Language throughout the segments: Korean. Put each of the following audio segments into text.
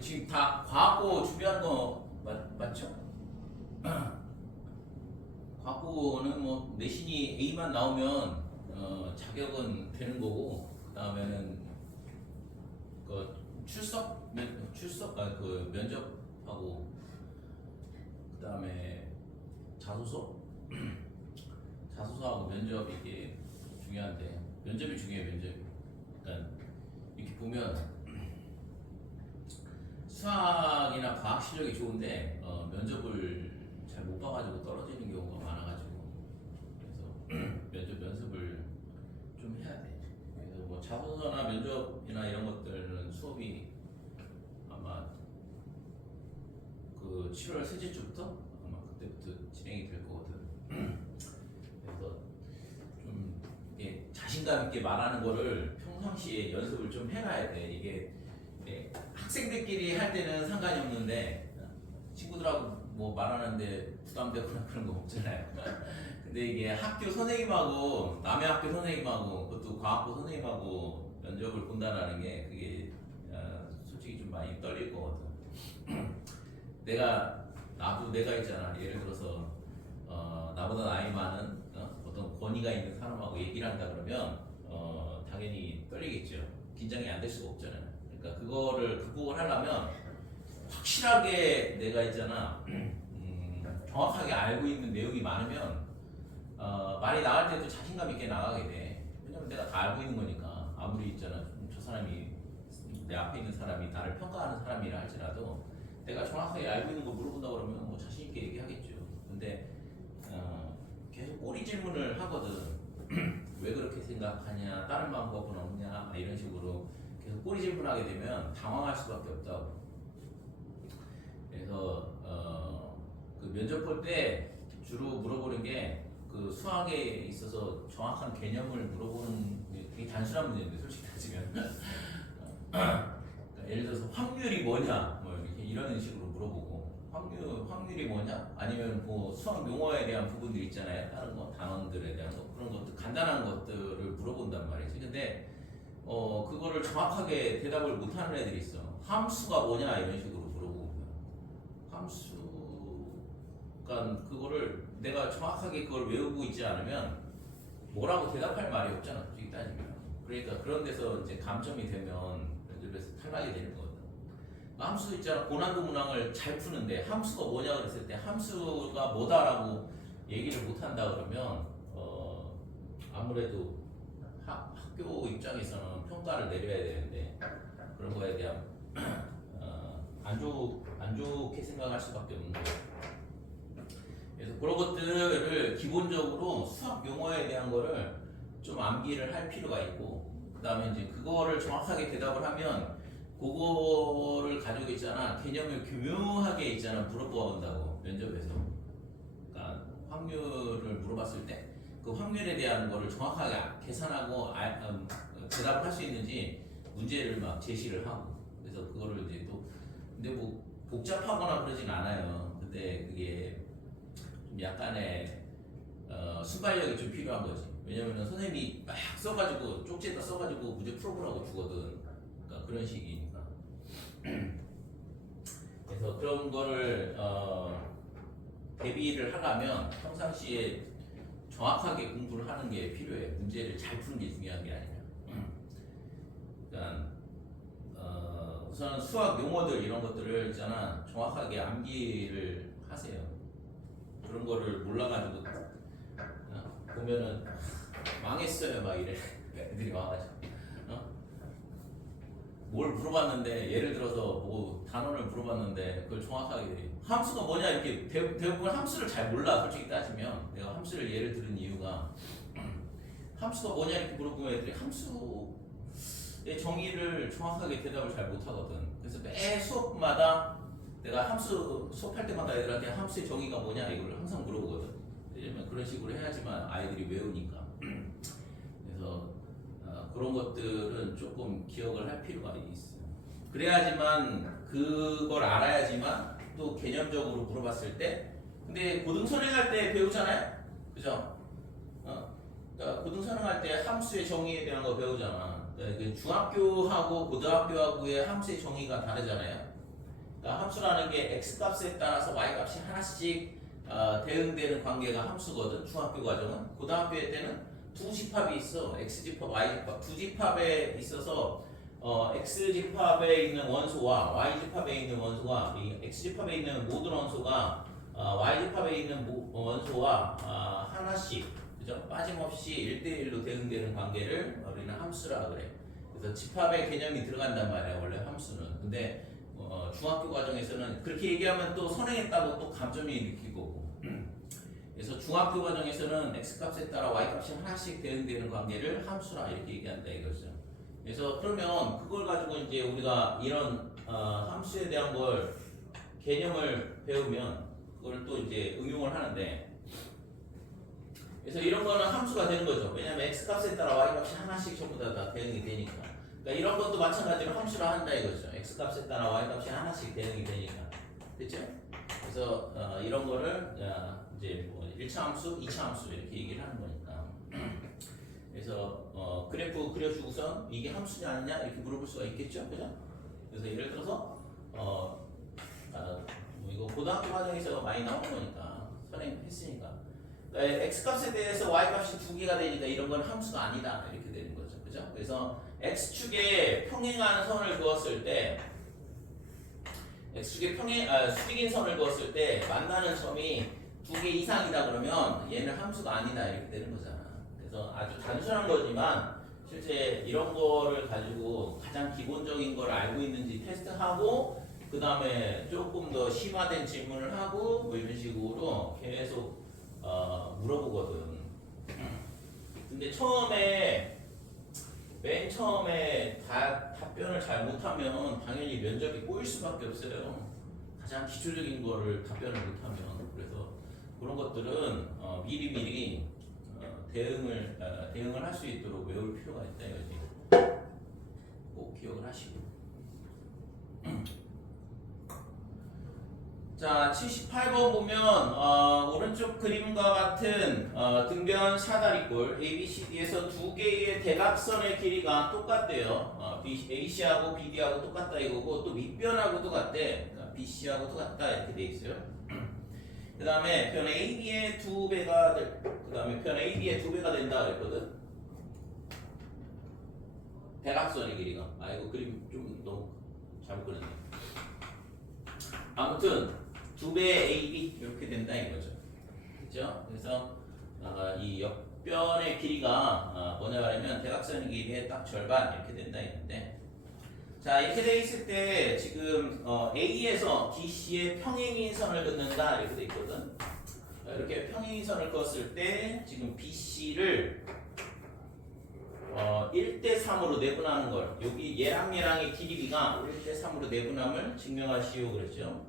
지금 다 과학고 준비한 거 맞죠? 과학고는 뭐 내신이 A만 나오면 자격은 되는 거고, 그 다음에는 그 그 면접하고, 그 다음에 자소서하고 면접 이게 중요한데, 면접이 중요해요. 면접이. 그러니까 이렇게 보면 수학이나 과학 실력이 좋은데 면접을 잘 못 봐가지고 떨어지는 경우가 많아가지고, 그래서 면접 연습을 좀 해야 돼. 그래서 뭐 자소서나 면접이나 이런 것들은 수업이 아마 그 7월 셋째 주부터 아마 그때부터 진행이 될 거거든. 그래서 좀 이게 자신감 있게 말하는 거를 평상시에 연습을 좀 해놔야 돼. 이게 학생들끼리 할 때는 상관이 없는데 친구들하고 뭐 말하는데 부담되거나 그런 거 없잖아요. 근데 이게 학교 선생님하고, 남의 학교 선생님하고, 그것도 과학부 선생님하고 면접을 본다라는 게, 그게 솔직히 좀 많이 떨릴 거거든. 내가 있잖아. 예를 들어서 나보다 나이 많은 어떤 권위가 있는 사람하고 얘기를 한다 그러면 당연히 떨리겠죠. 긴장이 안 될 수가 없잖아요. 그러니까 그거를 극복을 하려면 확실하게 내가 있잖아, 정확하게 알고 있는 내용이 많으면 말이 나갈 때도 자신감 있게 나가게 돼. 왜냐면 내가 다 알고 있는 거니까. 아무리 있잖아, 저 사람이, 내 앞에 있는 사람이 나를 평가하는 사람이라 할지라도 내가 정확하게 알고 있는 거 물어본다 그러면 뭐 자신 있게 얘기하겠죠. 근데 계속 꼬리 질문을 하거든. 왜 그렇게 생각하냐, 다른 방법은 없냐, 이런 식으로 계속 꼬리 질문하게 되면 당황할 수밖에 없다고. 그래서 그 면접 볼 때 주로 물어보는 게, 그 수학에 있어서 정확한 개념을 물어보는 게 되게 단순한 문제인데, 솔직히 따지면 그러니까 예를 들어서 확률이 뭐냐, 뭐 이렇게 이런 식으로 물어보고, 확률이 뭐냐, 아니면 뭐 수학 용어에 대한 부분들 있잖아요. 다른 거 단원들에 대한 거, 그런 것들, 간단한 것들을 물어본단 말이지. 근데 그거를 정확하게 대답을 못하는 애들이 있어. 함수가 뭐냐 이런 식으로 물어보고, 함수, 그러니까 그거를 내가 정확하게 그걸 외우고 있지 않으면 뭐라고 대답할 말이 없잖아, 솔직히 따지면. 그러니까 그런 데서 이제 감점이 되면 면접에서 탈락이 되는 거거든. 함수 있잖아, 고난도 문항을 잘 푸는데 함수가 뭐냐 그랬을 때 함수가 뭐다라고 얘기를 못한다 그러면 아무래도 학교 입장에서는 평가를 내려야 되는데, 그런 거에 대한 안 좋게 생각할 수밖에 없는 거예요. 그래서 그런 것들을 기본적으로 수학 용어에 대한 거를 좀 암기를 할 필요가 있고, 그 다음에 이제 그거를 정확하게 대답을 하면 그거를 가지고 있잖아, 개념을 교묘하게 있잖아 물어본다고 면접에서. 그러니까 확률을 물어봤을 때 그 확률에 대한 거를 정확하게 계산하고 대답을 할 수 있는지 문제를 막 제시를 하고, 그래서 그거를 이제 또, 근데 뭐 복잡하거나 그러진 않아요. 근데 그게 좀 약간의 순발력이 좀 필요한 거지. 왜냐면은 선생님이 막 써가지고 쪽지에다 써가지고 문제 풀어보라고 주거든. 그러니까 그런 식이니까. 그래서 그런 거를 대비를 하려면 평상시에 정확하게 공부를 하는 게 필요해. 문제를 잘 푸는 게 중요한 게 아니라. 그러니까 우선 수학 용어들 이런 것들을 있잖아, 정확하게 암기를 하세요. 그런 거를 몰라가지고 보면은 망했어요 막 이래 애들이 와가지고 뭘 물어봤는데, 예를 들어서 뭐 단원을 물어봤는데 그걸 정확하게 함수가 뭐냐 이렇게 대부분 함수를 잘 몰라, 솔직히 따지면. 내가 함수를 예를 들은 이유가, 함수가 뭐냐 이렇게 물어보면 애들이 함수의 정의를 정확하게 대답을 잘 못하거든. 그래서 매 수업마다 내가 함수 수업할 때마다 애들한테 함수의 정의가 뭐냐 이걸 항상 물어보거든. 왜냐면 그런 식으로 해야지만 아이들이 외우니까. 그래서 그런 것들은 조금 기억을 할 필요가 있어요. 그래야지만, 그걸 알아야지만 또 개념적으로 물어봤을 때, 근데 고등선행할 때 배우잖아요, 그죠? 그러니까 고등선행할 때 함수의 정의에 대한 거 배우잖아. 그러니까 중학교하고 고등학교하고의 함수의 정의가 다르잖아요. 그러니까 함수라는 게 x 값에 따라서 y 값이 하나씩 대응되는 관계가 함수거든. 중학교 과정은. 고등학교 때는 두 집합이 있어. x 집합, y 집합. 두 집합에 있어서 x 집합에 있는 원소와 y 집합에 있는 원소가 이 x 집합에 있는 모든 원소가 y 집합에 있는 원소와 하나씩 그죠? 빠짐없이 1대1로 대응되는 관계를 우리는 함수라 그래. 그래서 집합의 개념이 들어간단 말이야 원래 함수는. 근데 중학교 과정에서는 그렇게 얘기하면 또 선행했다고 또 감점이 느낄 거고. 그래서 중학교 과정에서는 x 값에 따라 y 값이 하나씩 대응되는 관계를 함수라 이렇게 얘기한다 이거죠. 그래서 그러면 그걸 가지고 이제 우리가 이런 함수에 대한 걸 개념을 배우면 그걸 또 이제 응용을 하는데, 그래서 이런 거는 함수가 되는 거죠. 왜냐면 x 값에 따라 y 값이 하나씩 전부 다 대응이 되니까. 그러니까 이런 것도 마찬가지로 함수라 한다 이거죠. x 값에 따라 y 값이 하나씩 대응이 되니까. 됐죠? 그래서 이런 거를 이제 뭐 1차 함수, 2차 함수 이렇게 얘기를 하는 거니까. 그래서 그래프 그려주고선 이게 함수냐 아니냐 이렇게 물어볼 수가 있겠죠, 그죠? 그래서 예를 들어서 뭐 이거 고등학교 과정에서 많이 나오는 거니까 선행했으니까. 그러니까 x 값에 대해서 y 값이 두 개가 되니까 이런 건 함수가 아니다 이렇게 되는 거죠, 그죠? 그래서 x 축에 평행하는 선을 그었을 때, x 축에 수직인 선을 그었을 때 만나는 점이 두 개 이상이다 그러면 얘는 함수가 아니다 이렇게 되는 거잖아. 그래서 아주 단순한 거지만 실제 이런 거를 가지고 가장 기본적인 걸 알고 있는지 테스트하고 그 다음에 조금 더 심화된 질문을 하고 뭐 이런 식으로 계속 물어보거든. 근데 맨 처음에 답변을 잘 못하면 당연히 면접이 꼬일 수밖에 없어요. 가장 기초적인 거를 답변을 못하면. 그래서 그런 것들은 미리미리 대응을 할 수 있도록 외울 필요가 있다 이거지. 꼭 기억을 하시고. 자, 78번 보면 오른쪽 그림과 같은 등변 사다리꼴 ABCD에서 두 개의 대각선의 길이가 똑같대요. AC하고 BD하고 똑같다 이거고 또 밑변하고도 같대. 그러니까 BC하고 똑같다 이렇게 돼 있어요. 그 다음에 편 AB의 두 배가 그 다음에 편 AB의 두 배가 된다 그랬거든. 대각선의 길이가. 이거 그림 좀 너무 잘못 그렸네. 아무튼 두 배의 AB 이렇게 된다 이거죠. 그렇죠? 그래서 이 옆변의 길이가 뭐냐 하면 대각선의 길이의 딱 절반 이렇게 된다 이건데, 자 이렇게 돼 있을 때 지금 A에서 BC의 평행인 선을 긋는다 이렇게 돼 있거든. 이렇게 평행인 선을 그었을 때 지금 BC를 1대3으로 내분하는 걸, 여기 얘랑의 길이가 1대3으로 내분함을 증명하시오 그랬죠.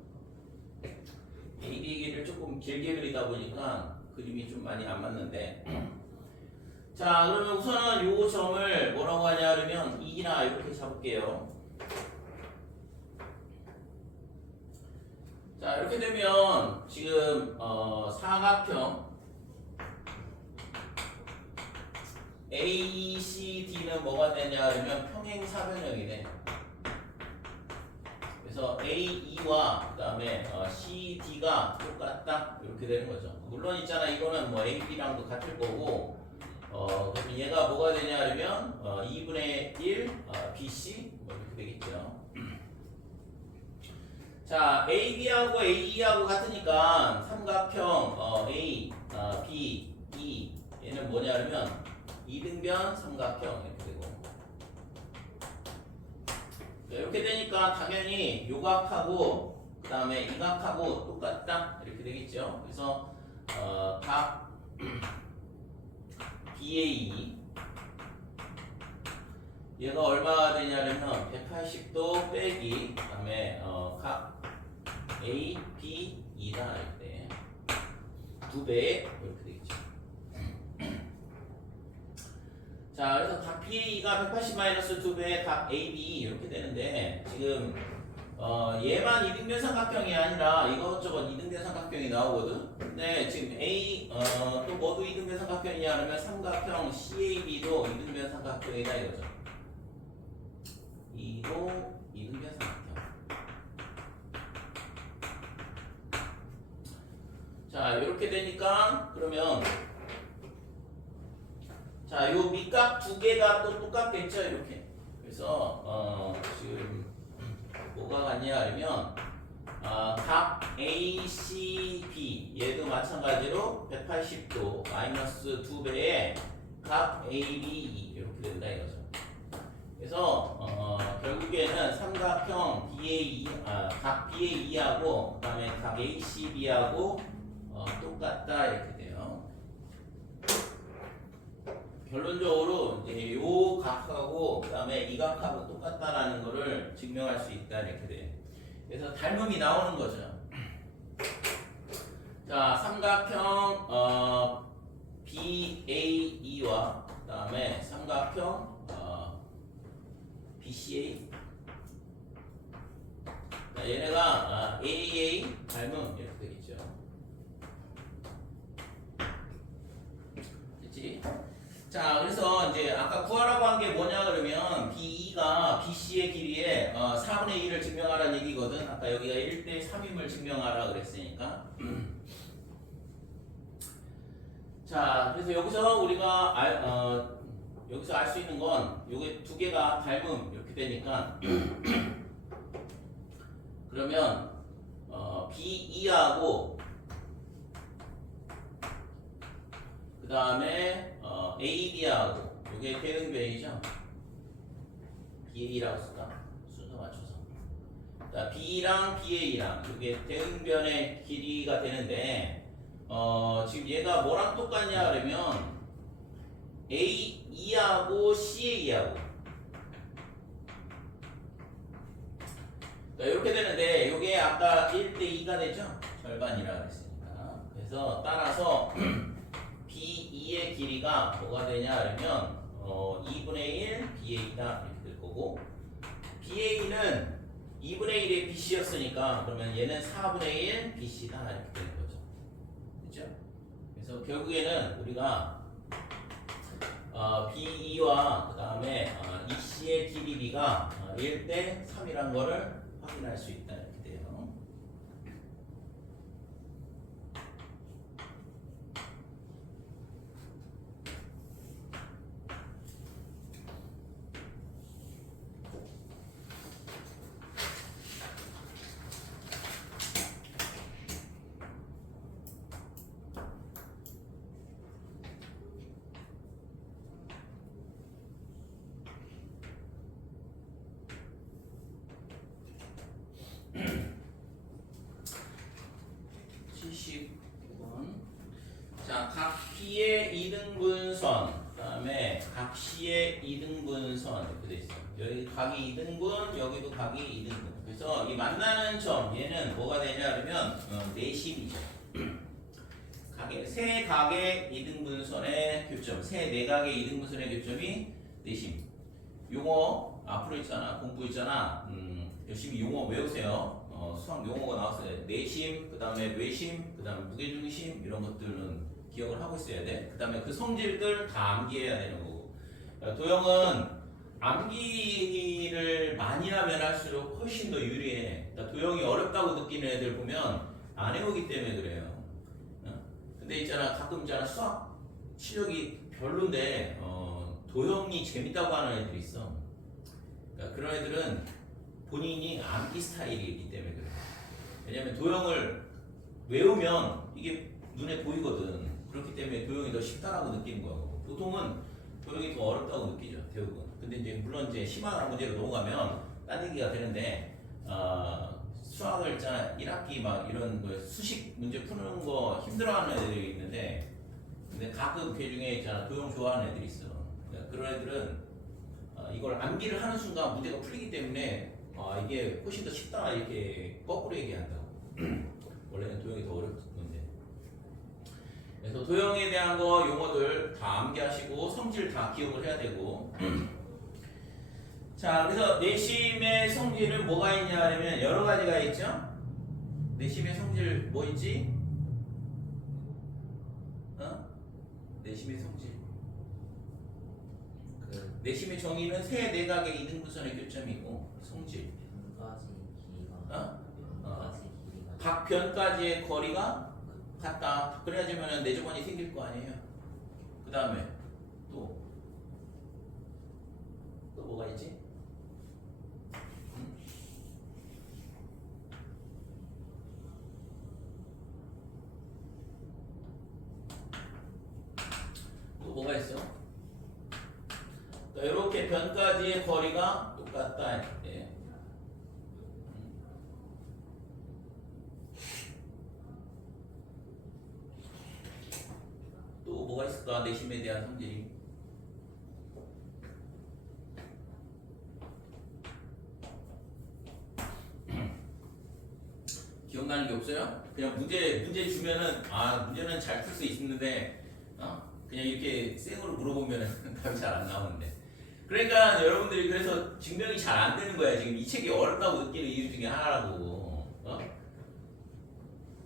AB를 조금 길게 그리다 보니까 그림이 좀 많이 안 맞는데, 자 그러면 우선은 요 점을 뭐라고 하냐 그러면 2나 이렇게 잡을게요. 자 이렇게 되면 지금 사각형 ACD는 뭐가 되냐 하면 평행사변형이네. 그래서 AE와 그 다음에 CD가 똑같다 이렇게 되는 거죠. 물론 있잖아 이거는 뭐 AB랑도 같을 거고 그럼 얘가 뭐가 되냐 하면 2분의 1 BC 뭐 이렇게 되겠죠. 자 AB하고 AE하고 같으니까 삼각형 A, B, E 얘는 뭐냐 하면 이등변 삼각형 이렇게 되고, 이렇게 되니까 당연히 요각하고 그 다음에 이각하고 똑같다 이렇게 되겠죠. 그래서 각 BAE 얘가 얼마가 되냐면 180도 빼기 그 다음에 각 A, B, E다 이렇게 두 배 이렇게 되겠죠. 자 그래서 각 BA가 180-2배 각 AB 이렇게 되는데, 지금 얘만 이등변 삼각형이 아니라 이것저것 이등변 삼각형이 나오거든. 근데 지금 A 또 뭐도 이등변 삼각형이냐 하면 삼각형 CAB도 이등변 삼각형이다 이거죠. 이도 이등변 삼각형. 이렇게 되니까 그러면 자, 요 밑각 두 개가 또 똑같겠죠, 이렇게. 그래서 지금 뭐가 같냐 하면 각 ACB 얘도 마찬가지로 180도 마이너스 2배의 각 AB 이렇게 된다 이거죠. 그래서 결국에는 삼각형 BAE, 각 BAE하고 그다음에 각 ACB하고 똑같다 이렇게 돼요. 결론적으로 이제 요 각하고 그다음에 이 각하고 똑같다라는 거를 증명할 수 있다 이렇게 돼. 그래서 닮음이 나오는 거죠. 자, 삼각형 BAE와 그다음에 삼각형 BCA. 자, 얘네가 AA 닮음 이렇게 되겠죠. 됐지? 자, 그래서 이제 아까 구하라고 한 게 뭐냐 그러면 BE가 BC의 길이에 4분의 1을 증명하라는 얘기거든. 아까 여기가 1대 3임을 증명하라 그랬으니까. 자, 그래서 여기서 우리가 여기서 알 수 있는 건 요게 두 개가 닮음 이렇게 되니까 그러면 BE하고 그 다음에 AB하고 이게 대응변이죠. BA라고 쓸까? 순서 맞춰서. 자, B랑 BA랑 이게 대응변의 길이가 되는데 지금 얘가 뭐랑 똑같냐 그러면 AE하고 CA하고 이렇게 되는데 이게 아까 1대2가 되죠? 절반이라 그랬으니까. 그래서 따라서 BE의 길이가 뭐가 되냐 그러면 2분의 1 BA다 이렇게 될 거고 BA는 2분의 1의 BC였으니까 그러면 얘는 4분의 1 BC다 이렇게 되는 거죠. 그렇죠? 그래서 결국에는 우리가 BE와 그 다음에 EC의 길이비가 1대 3이라는 거를 확인할 수 있다 이렇게 돼요. 자, 각 P의 이등분선, 그 다음에 각 C의 이등분선 이렇게 돼 있어요. 여기 각이 2등분, 여기도 각이 2등분. 그래서 이 만나는 점, 얘는 뭐가 되냐 그러면 내심이죠. 세 각의 이등분선의 교점, 세 내각의 이등분선의 교점이 내심. 용어 앞으로 있잖아, 공부 있잖아. 열심히 용어 외우세요. 수학 용어가 나왔어요. 내심, 그 다음에 외심, 그 다음에 무게중심 이런 것들은 기억을 하고 있어야 돼. 그 다음에 그 성질들 다 암기해야 되는 거고. 도형은 암기를 많이 하면 할수록 훨씬 더 유리해. 그러니까 도형이 어렵다고 느끼는 애들 보면 안 해오기 때문에 그래요. 근데 있잖아, 가끔 있잖아, 수학 실력이 별론데 도형이 재밌다고 하는 애들이 있어. 그러니까 그런 애들은 본인이 암기 스타일이기 때문에 그래. 왜냐면 도형을 외우면 이게 눈에 보이거든. 그렇기 때문에 도형이 더 쉽다라고 느끼는 거고. 보통은 도형이 더 어렵다고 느끼죠, 대부분. 근데 이제 물론 이제 심한 문제로 넘어가면 딴 얘기가 되는데 수학을 있잖아, 1학기 막 이런 거 수식 문제 푸는 거 힘들어하는 애들이 있는데, 근데 가끔 걔 중에 있잖아, 도형 좋아하는 애들이 있어. 그러니까 그런 애들은 이걸 암기를 하는 순간 문제가 풀리기 때문에 이게 훨씬 더 쉽다 이렇게 거꾸로 얘기한다고. 원래는 도형이 더 어렵던데. 그래서 도형에 대한 거 용어들 다 암기하시고 성질 다 기억을 해야 되고. 자, 그래서 내심의 성질은 뭐가 있냐 하면 여러 가지가 있죠. 내심의 성질 뭐 있지? 내심의 성질. 내심의 정의는 세 내각의 이등분선의 교점이고 성질. 변까지 길이가 각 변까지의 거리가 같다. 그래야지면 내주머니 생길 거 아니에요. 그 다음에 또 뭐가 있지? 또 뭐가 있어? 이렇게 변까지의 거리가 똑같다. 예. 또 뭐가 있을까? 내심에 대한 성질이. 기억나는 게 없어요? 그냥 문제 주면은 문제는 잘 풀 수 있는데 그냥 이렇게 생으로 물어보면은 답이 잘 안 나오는데. 그러니까 여러분들이 그래서 증명이 잘 안 되는 거야. 지금 이 책이 어렵다고 느끼는 이유 중에 하나라고.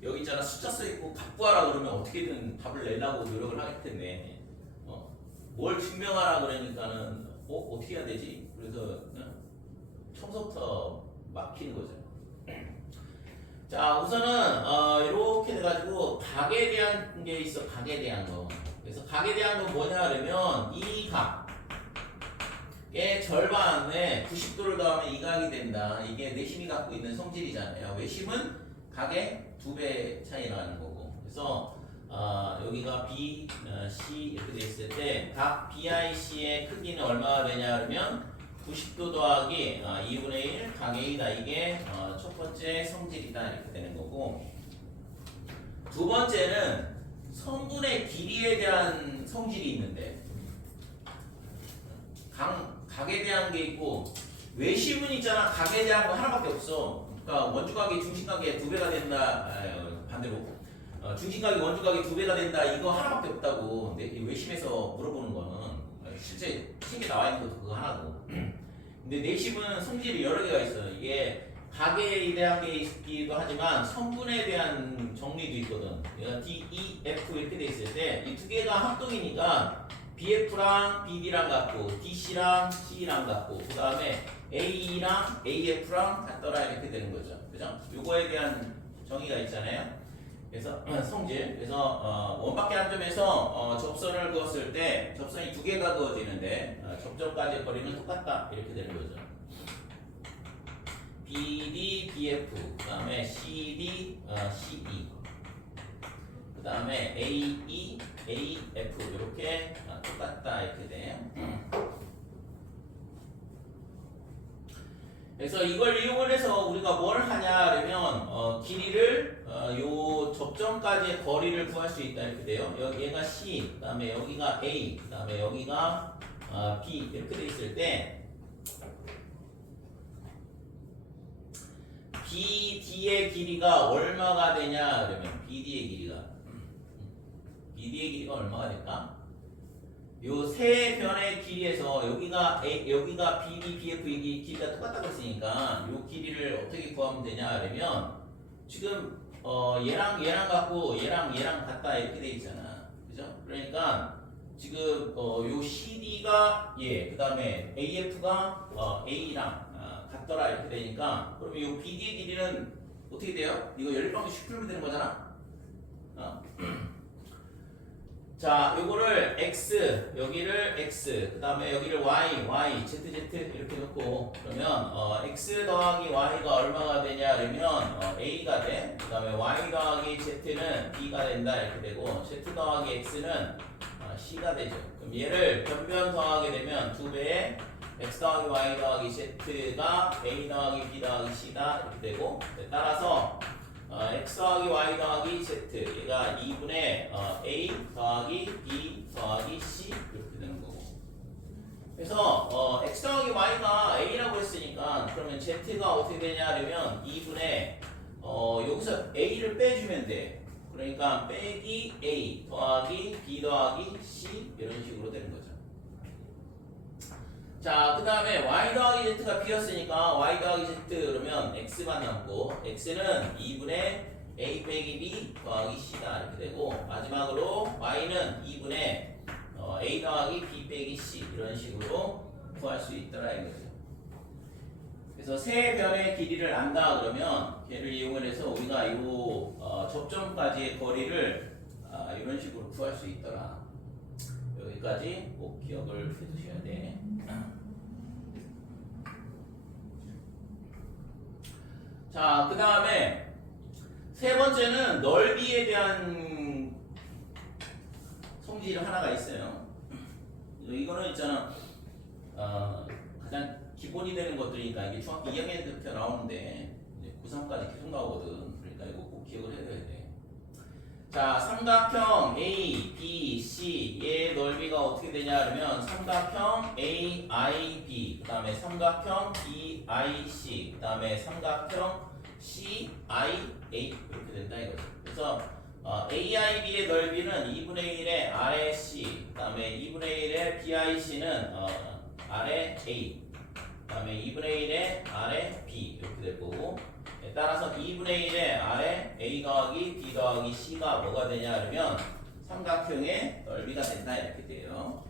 여기 있잖아, 숫자 써 있고 갑부하라 그러면 어떻게든 답을 내려고 노력을 하기 때문에 뭘 증명하라 그러니까는 어떻게 해야 되지? 그래서 처음부터 막히는 거죠. 자, 우선은 이렇게 돼가지고 각에 대한 게 있어. 각에 대한 거. 그래서 각에 대한 건 뭐냐 그러면 이 각의 절반에 90도를 더하면 이 각이 된다. 이게 내심이 갖고 있는 성질이잖아요. 외심은 각의 2배 차이 나는 거고. 그래서 여기가 B, C 이렇게 돼 있을 때 각 BIC의 크기는 얼마가 되냐 그러면 90도 더하기 2분의 1 각 A다. 이게 첫 번째 성질이다. 이렇게 되는 거고, 두 번째는 성분의 길이에 대한 성질이 있는데 각에 대한 게 있고, 외심은 있잖아. 각에 대한 거 하나밖에 없어. 그러니까 원주각이 중심각의 2배가 된다. 반대로 중심각이 원주각의 2배가 된다. 이거 하나밖에 없다고. 근데 외심에서 물어보는 거는 실제 책에 나와 있는 것도 그거 하나고. 근데 내심은 성질이 여러 개가 있어요. 이게 각에 대한 게 있기도 하지만 성분에 대한 정리도 있거든. D, E, F 이렇게 돼 있을 때 이 두 개가 합동이니까 BF랑 BD랑 같고 DC랑 C랑 같고 그 다음에 AE랑 AF랑 같더라 이렇게 되는 거죠. 그죠? 요거에 대한 정의가 있잖아요. 그래서 성질. 그래서 원밖에 한 점에서 접선을 그었을 때 접선이 2개가 그어지는데 접점까지의 거리는 똑같다 이렇게 되는 거죠. BD, BF, 그 다음에 CD, CE, 그 다음에 AE, AF 이렇게 똑같다 이렇게 돼요. 그래서 이걸 이용을 해서 우리가 뭘 하냐 그러면 길이를 요 접점까지의 거리를 구할 수 있다 이렇게 돼요. 얘가 C, 그 다음에 여기가 A, 그 다음에 여기가 B 이렇게 돼 있을 때 BD의 길이가 얼마가 되냐 그러면 BD의 길이가 얼마가 될까? 요 세 변의 길이에서 여기가 BD, BF 이 길이가 똑같다고 했으니까 요 길이를 어떻게 구하면 되냐 그러면 지금 얘랑 같고 얘랑 같다 이렇게 돼 있잖아. 그죠? 그러니까 지금 요 CD가 그 다음에 AF가 A랑 같더라 이렇게 되니까 그러면 요 BD의 길이는 어떻게 돼요? 이거 연립방식 풀면 되는 거잖아. 자, 요거를 x, 여기를 x, 그 다음에 여기를 y, z 이렇게 놓고 그러면 x 더하기 y가 얼마가 되냐 그러면 a가 돼. 그 다음에 y 더하기 z는 b가 된다 이렇게 되고 z 더하기 x는 c가 되죠. 그럼 얘를 변변 더하게 되면 2배의 x 더하기 y 더하기 z가 a 더하기 b 더하기 c다 이렇게 되고, 따라서 x 더하기 y 더하기 z 얘가 2분의 a 더하기 b 더하기 c 이렇게 되는 거고, 그래서 x 더하기 y가 a라고 했으니까 그러면 z가 어떻게 되냐 그러면 2분의 여기서 a를 빼주면 돼. 그러니까 빼기 a 더하기 b 더하기 c 이런 식으로 되는 거죠. 자, 그 다음에 y 더하기 z가 b였으니까 y 더하기 z 그러면 x만 남고 x는 2분의 a 빼기 b 더하기 c다 이렇게 되고, 마지막으로 y는 2분의 a 더하기 b 빼기 c 이런 식으로 구할 수 있더라 이거죠. 그래서 세 변의 길이를 안다 그러면 걔를 이용을 해서 우리가 이 접점까지의 거리를 이런 식으로 구할 수 있더라. 여기까지 꼭 기억을 해두셔야 돼. 자, 그 다음에 세 번째는 넓이에 대한 성질 하나가 있어요. 이거는 있잖아. 가장 기본이 되는 것들이니까 이게 중학교 2학년 때부터 나오는데 고3까지 계속 나오거든. 그러니까 이거 꼭 기억을 해둬야 돼. 자, 삼각형 A, B, C의 넓이가 어떻게 되냐 그러면 삼각형 AIB, 그 다음에 삼각형 BIC, 그 다음에 삼각형 CIA 이렇게 된다 이거죠. 그래서 AIB의 넓이는 2분의 1의 아래 C, 그 다음에 2분의 1의 BIC는 아래 A, 그 다음에 2분의 1의 아래 B 이렇게 될 거고, 따라서 2분의 1의 아래 A 더하기 B 더하기 C가 뭐가 되냐 그러면 삼각형의 넓이가 된다 이렇게 돼요.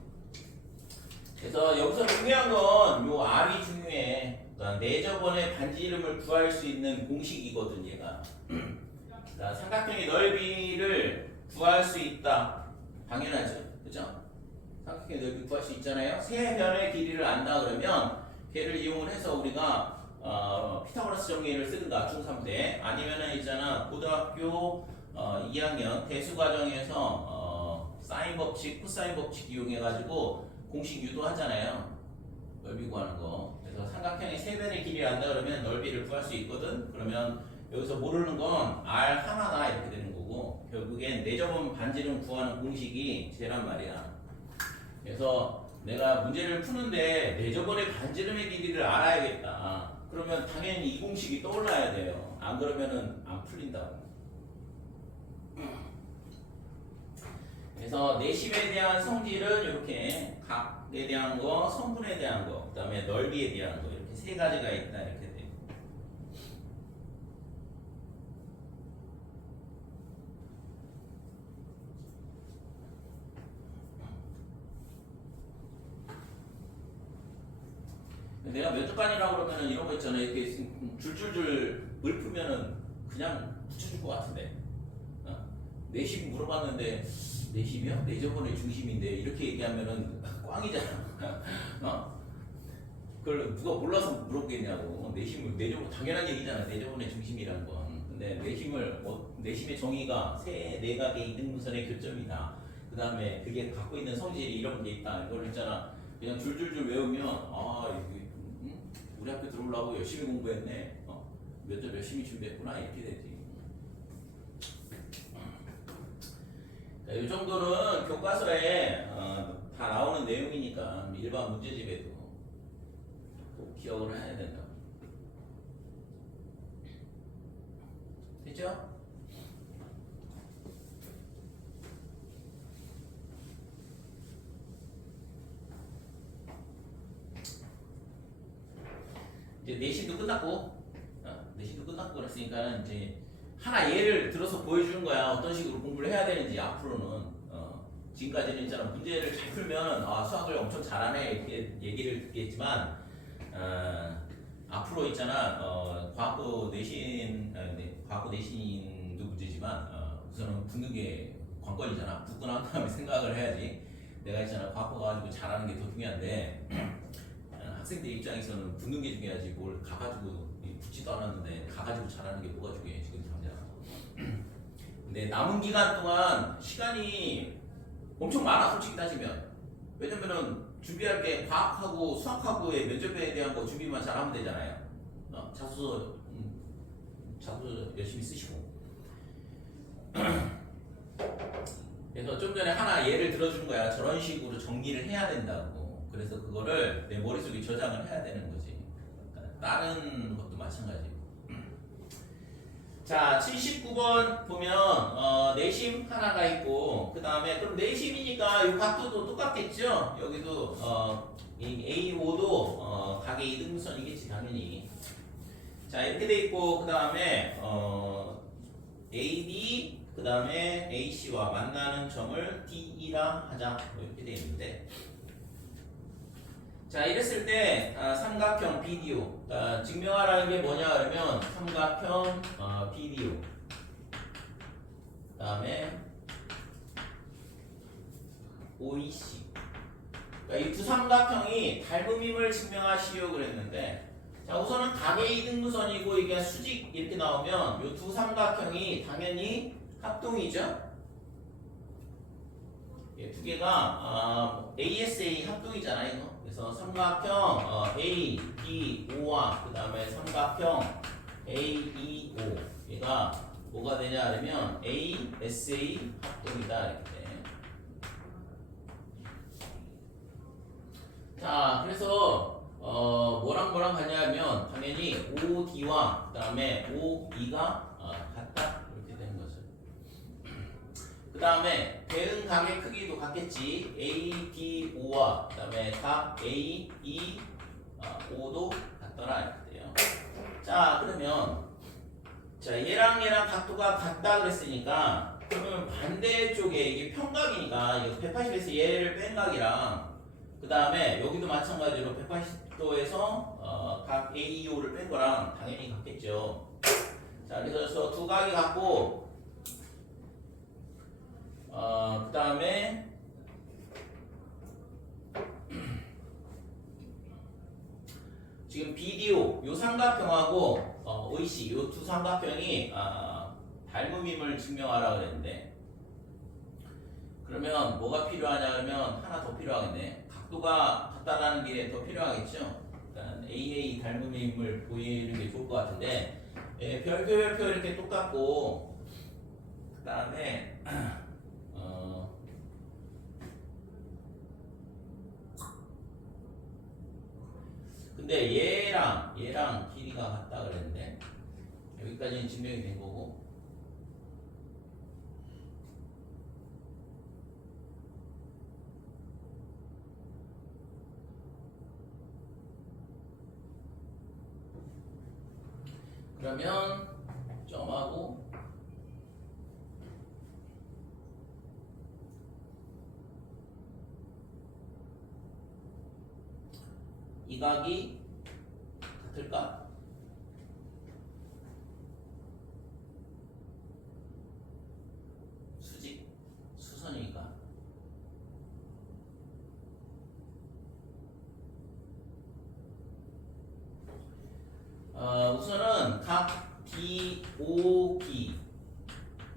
그래서 여기서 중요한 건 요 R이 중요해. 그러니까 내저번의 반지 이름을 구할 수 있는 공식이거든 얘가. 자, 삼각형의 넓이를 구할 수 있다. 당연하죠. 그죠? 삼각형의 넓이 구할 수 있잖아요. 세 변의 길이를 안다 그러면 걔를 이용을 해서 우리가 피타고라스 정리를 쓰든가 중3 때, 아니면은 있잖아 고등학교 2학년 대수 과정에서 사인 법칙, 코사인 법칙 이용해 가지고 공식 유도하잖아요. 넓이 구하는 거. 그래서 삼각형의 세 변의 길이를 안다 그러면 넓이를 구할 수 있거든. 그러면 여기서 모르는 건 R 하나다 이렇게 되는 거고, 결국엔 내저번 반지름 구하는 공식이 쟤란 말이야. 그래서 내가 문제를 푸는데 내저번의 반지름의 길이를 알아야겠다. 그러면 당연히 이 공식이 떠올라야 돼요. 안 그러면은 안 풀린다고. 그래서 내심에 대한 성질은 이렇게 각에 대한 거, 성분에 대한 거, 그 다음에 넓이에 대한 거, 이렇게 세 가지가 있다 이렇게 돼요. 내가 면접관이라고 그러면은 이런 거 있잖아요. 이렇게 줄줄줄 읊으면은 그냥 붙여줄 것 같은데. 내심 물어봤는데 내심이요? 내저번의 중심인데 이렇게 얘기하면은 꽝이잖아. 그걸 누가 몰라서 물어보겠냐고. 내저번 당연한 얘기잖아. 내저번의 중심이라는 건. 근데 내심의 정의가 세 내각의 이등분선의 교점이다. 그 다음에 그게 갖고 있는 성질이 이런 게 있다. 이걸 있잖아. 그냥 줄줄줄 외우면 이게 우리 학교 들어오려고 열심히 공부했네. 면접 열심히 준비했구나 이렇게 되지. 이 정도는 교과서에 다 나오는 내용이니까 일반 문제집에도 꼭 기억을 해야 된다. 됐죠? 이제 내신도 끝났고, 그랬으니까 이제 하나 예를 들어서 보여주는 거야. 어떤 식으로 공부를 해야 되는지 앞으로는. 지금까지는 있잖아 문제를 잘 풀면 수학을 엄청 잘하네 이렇게 얘기를 듣겠지만, 앞으로 있잖아 과학도 내신도 문제지만 우선은 붙는 게 관건이잖아. 붙고 난 다음에 생각을 해야지. 내가 있잖아 과학고 가지고 잘하는 게 더 중요한데 학생들 입장에서는 붙는 게 중요하지 뭘 가가지고 붙지도 않았는데 가가지고 잘하는 게 뭐가 중요해 지금 당장. 근데 남은 기간 동안 시간이 엄청 많아 솔직히 따지면. 왜냐면은 준비할 게 과학하고 수학하고의 면접에 대한 거 준비만 잘하면 되잖아요. 자소서 열심히 쓰시고. 그래서 좀 전에 하나 예를 들어준 거야. 저런 식으로 정리를 해야 된다고. 그래서 그거를 내 머릿속에 저장을 해야 되는 거지. 다른 것도 마찬가지고. 자, 79번 보면 내심 하나가 있고, 그 다음에 그럼 내심이니까 이 각도도 똑같겠죠? 여기도 이 A5도 각의 이등분선이겠지 당연히. 자, 이렇게 돼 있고, 그 다음에 AB, 그 다음에 AC와 만나는 점을 D라 하자 이렇게 돼 있는데, 자, 이랬을 때 삼각형 BDO 증명하라는 게 뭐냐 그러면 삼각형 BDO 그다음에 OEC 그러니까 이 두 삼각형이 닮음임을 증명하시오 그랬는데 자 우선은 각의 이등분선이고 이게 수직 이렇게 나오면 이 두 삼각형이 당연히 합동이죠. 두 개가 ASA 합동이잖아요. 이거. 그래서 삼각형 A, B, O와 그 다음에 삼각형 A, E, O 얘가 뭐가 되냐 하면 A, SA 합동이다 이렇게 돼. 자 그래서 뭐랑 뭐랑 같냐면 당연히 OD와 그 다음에 OE가 같다 이렇게 되는 거죠. 그 다음에 대응 각의 크기도 같겠지. A, D, O와 그 다음에 각 A, E, O도 같더라 이렇게 돼요. 자 그러면 자 얘랑 얘랑 각도가 같다 그랬으니까 그러면 반대쪽에 이게 평각이니까 이거 180에서 얘를 뺀 각이랑 그 다음에 여기도 마찬가지로 180도에서 각 AEO를 뺀 거랑 당연히 같겠죠. 자 그래서 두 각이 같고 그 다음에 지금 BDO 요 삼각형하고 OEC 요 두 삼각형이 닮음임을 증명하라 그랬는데 그러면 뭐가 필요하냐 그러면 하나 더 필요하겠네. 각도가 같다라는 게 더 필요하겠죠. 일단 AA 닮음임을 보이는 게 좋을 것 같은데 별표 이렇게 똑같고 그 다음에 근데 얘랑 길이가 같다 그랬는데 여기까지는 증명이 된 거고 그러면 점하고 이 각이 같을까? 수직 수선이니까 우선은 각 DOB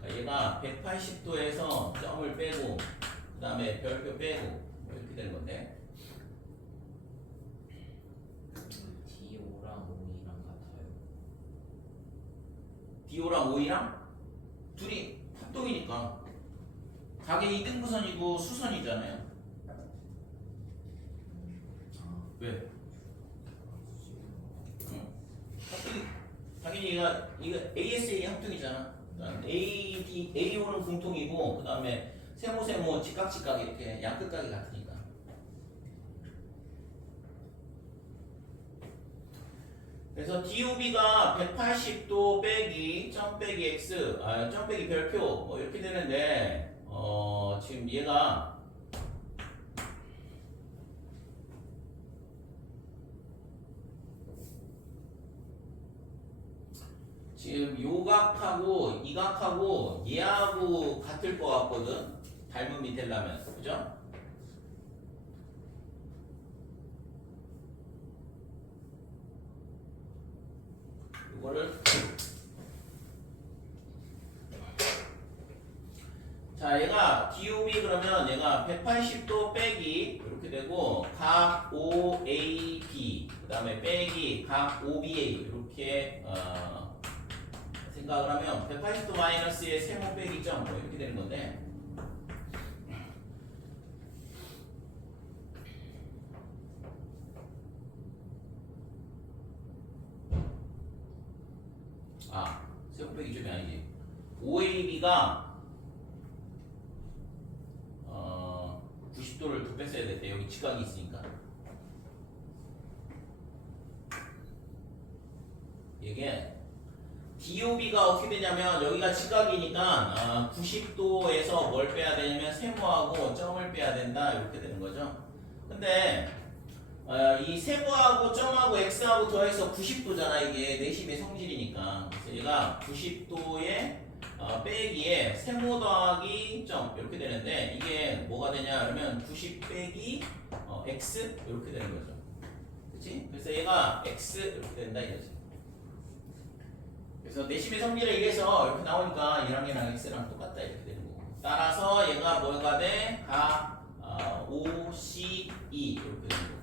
얘가 180도에서 점을 빼고 그 다음에 별표 빼고 이렇게 되는 건데 D오랑 O이랑 같아요. D오랑 O랑 둘이 합동이니까 각의 이등분선이고 수선이잖아요. 왜? 당연히 이거 ASA 합동이잖아. AD, AO는 공통이고 그 다음에 세모 직각 이렇게 양끝각이 같으니까. 그래서 DOB가 180도 빼기 점 빼기 X, 점 빼기 별표 뭐 이렇게 되는데 지금 얘가 지금 요 각하고 이 각하고 얘하고 같을 것 같거든. 닮음이 되려면 그죠? 이거를 자 얘가 DOB 그러면 얘가 180도 빼기 이렇게 되고 각 OAB 그 다음에 빼기 각 OBA 이렇게 생각을 하면 180도 마이너스의 세모 빼기 점 뭐 이렇게 되는 건데 세모 빼기 점이 아니지. OAB가 90도를 더 뺐어야 돼. 여기 직각이 있으니까. 이게 DOB가 어떻게 되냐면 여기가 직각이니까 90도에서 뭘 빼야 되냐면 세모하고 점을 빼야 된다 이렇게 되는 거죠. 근데 이 세모하고 점하고 x하고 더해서 90도잖아. 이게 내심의 성질이니까. 그래서 얘가 90도에 빼기에 세모 더하기 점 이렇게 되는데 이게 뭐가 되냐 그러면 90 빼기 x 이렇게 되는 거죠. 그렇지? 그래서 얘가 x 이렇게 된다 이거지. 그래서 내심의 성질에 의해서 이렇게 나오니까 얘랑 얘랑 x랑 똑같다 이렇게 되는 거고. 따라서 얘가 뭐가 돼? 각 OCE 이렇게 되는 거고.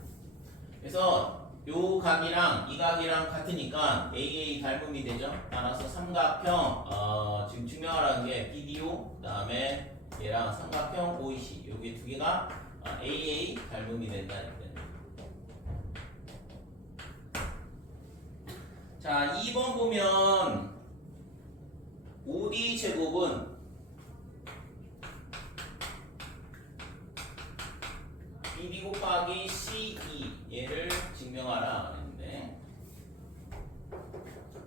그래서 요 각이랑 이 각이랑 같으니까 AA 닮음이 되죠. 따라서 삼각형 지금 증명하라는 게 BDO 그다음에 얘랑 삼각형 OEC 여기 두 개가 AA 닮음이 된다 이렇게. 자, 2번 보면 OD 제곱은 BD 곱하기 CE 얘를 증명하라 그랬는데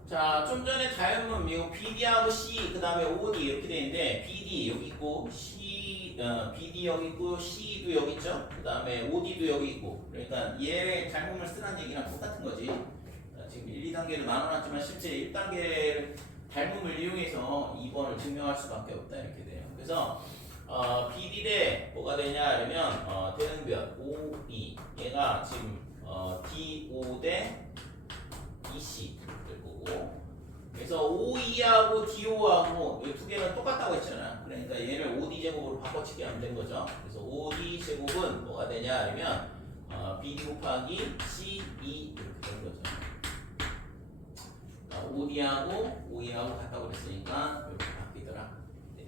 자, 좀 전에 닮은 요 BD하고 C 그 다음에 OD 이렇게 돼 있는데 BD 여기 있고 BD 여기 있고 C도 여기 있죠. 그 다음에 OD도 여기 있고 그러니까 얘를 닮음을 쓰라는 얘기랑 똑같은 거지. 지금 1, 2단계로 나눠놨지만 실제 1단계를 닮음을 이용해서 2번을 증명할 수밖에 없다 이렇게 돼요. 그래서 BD 대 뭐가 되냐 그러면 대응변 OE 얘가 지금 DO 대 EC 될 거고 그래서 OE하고 DO하고 이 두 개는 똑같다고 했잖아. 그러니까 얘를 OD 제곱으로 바꿔치기 하면 된 거죠. 그래서 OD 제곱은 뭐가 되냐 그러면 BD 곱하기 CE 이렇게 되는 거죠. OD하고 OE하고 같다고 그랬으니까 이렇게 바뀌더라. 네.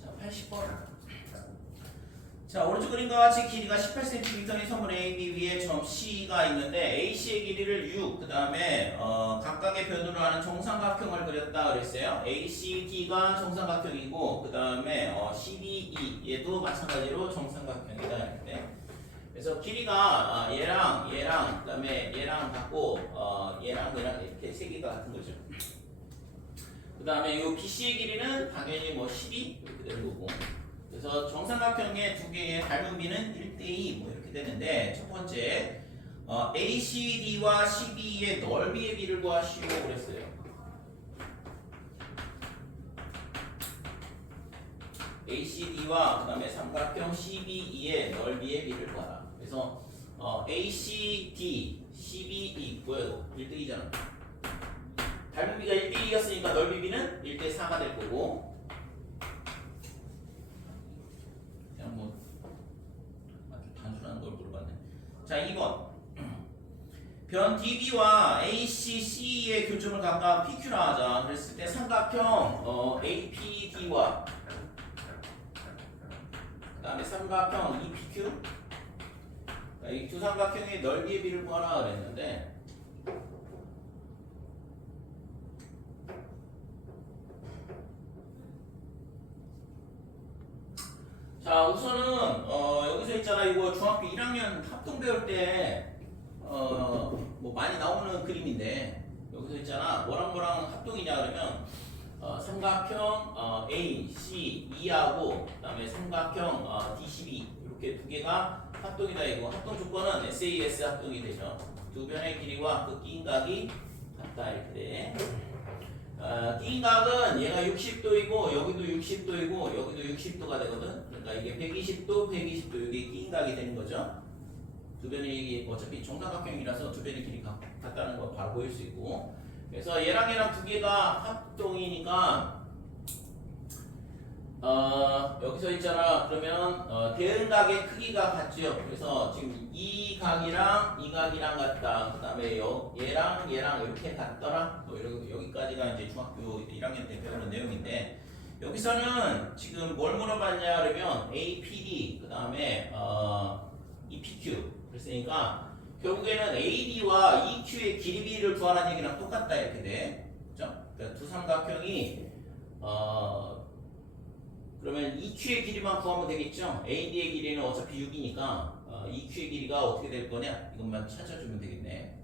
자, 80번. 자, 오른쪽 그림과 같이 길이가 18cm의 선물 AB 위에 점 C가 있는데 AC의 길이를 6, 그 다음에 각각의 변으로 하는 정삼각형을 그렸다 그랬어요. ACD가 정삼각형이고 그 다음에 CDE 얘도 마찬가지로 정삼각형이다 이렇게. 그래서 길이가 얘랑 그 다음에 얘랑 같고 얘랑 이렇게 세 개가 같은 거죠. 그 다음에 이 BC의 길이는 당연히 뭐 12 이렇게 되는 거고. 그래서 정삼각형의 두 개의 닮은 비는 1대2 뭐 이렇게 되는데 첫 번째 ACD와 CB의 넓이의 비를 구하시오 그랬어요. ACD와 그 다음에 삼각형 CBE의 넓이의 비를 구하라. 그래서 ACD, CBE 뭐예요? 1대2잖아. 닮은 비가 1대2였으니까 넓이 비는 1대4가 될 거고 그냥 뭐 아주 단순한 걸 물어봤네. 자, 2번 변 DB와 AC, CE의 교점을 각각 PQ라 하자. 그랬을 때 삼각형 APD와 그 다음에 삼각형 EPQ 이 두 삼각형의 넓이의 비를 구하라 그랬는데 자, 우선은 여기서 있잖아. 이거 중학교 1학년 합동 배울 때 뭐 많이 나오는 그림인데 여기서 있잖아. 뭐랑 합동이냐 그러면 삼각형 A, C, E하고 그다음에 삼각형 DCB 이렇게 두 개가 합동이다. 이거 합동 조건은 SAS 합동이 되죠. 두 변의 길이와 그 끼인 각이 같다 이렇게 돼. 끼인 각은 얘가 60도이고 여기도 60도이고 여기도 60도가 되거든. 그러니까 이게 120도, 120도 이게 끼인 각이 되는 거죠. 두 변이 어차피 정삼각형이라서 두 변의 길이 같다는 거 바로 보일 수 있고 그래서 얘랑 두 개가 합동이니까 여기서 있잖아. 그러면 대응각의 크기가 같죠. 그래서 지금 이 각이랑 이 각이랑 같다. 그 다음에 얘랑 이렇게 같더라. 뭐 여기까지가 이제 중학교 1학년 때 배우는 내용인데 여기서는 지금 뭘 물어봤냐 그러면 APD 그 다음에 EPQ 그랬으니까 결국에는 AD와 EQ의 길이비를 구하라는 얘기랑 똑같다 이렇게 돼. 그죠? 그러니까 두 삼각형이 그러면 EQ의 길이만 구하면 되겠죠? AD의 길이는 어차피 6이니까 EQ의 길이가 어떻게 될 거냐? 이것만 찾아주면 되겠네.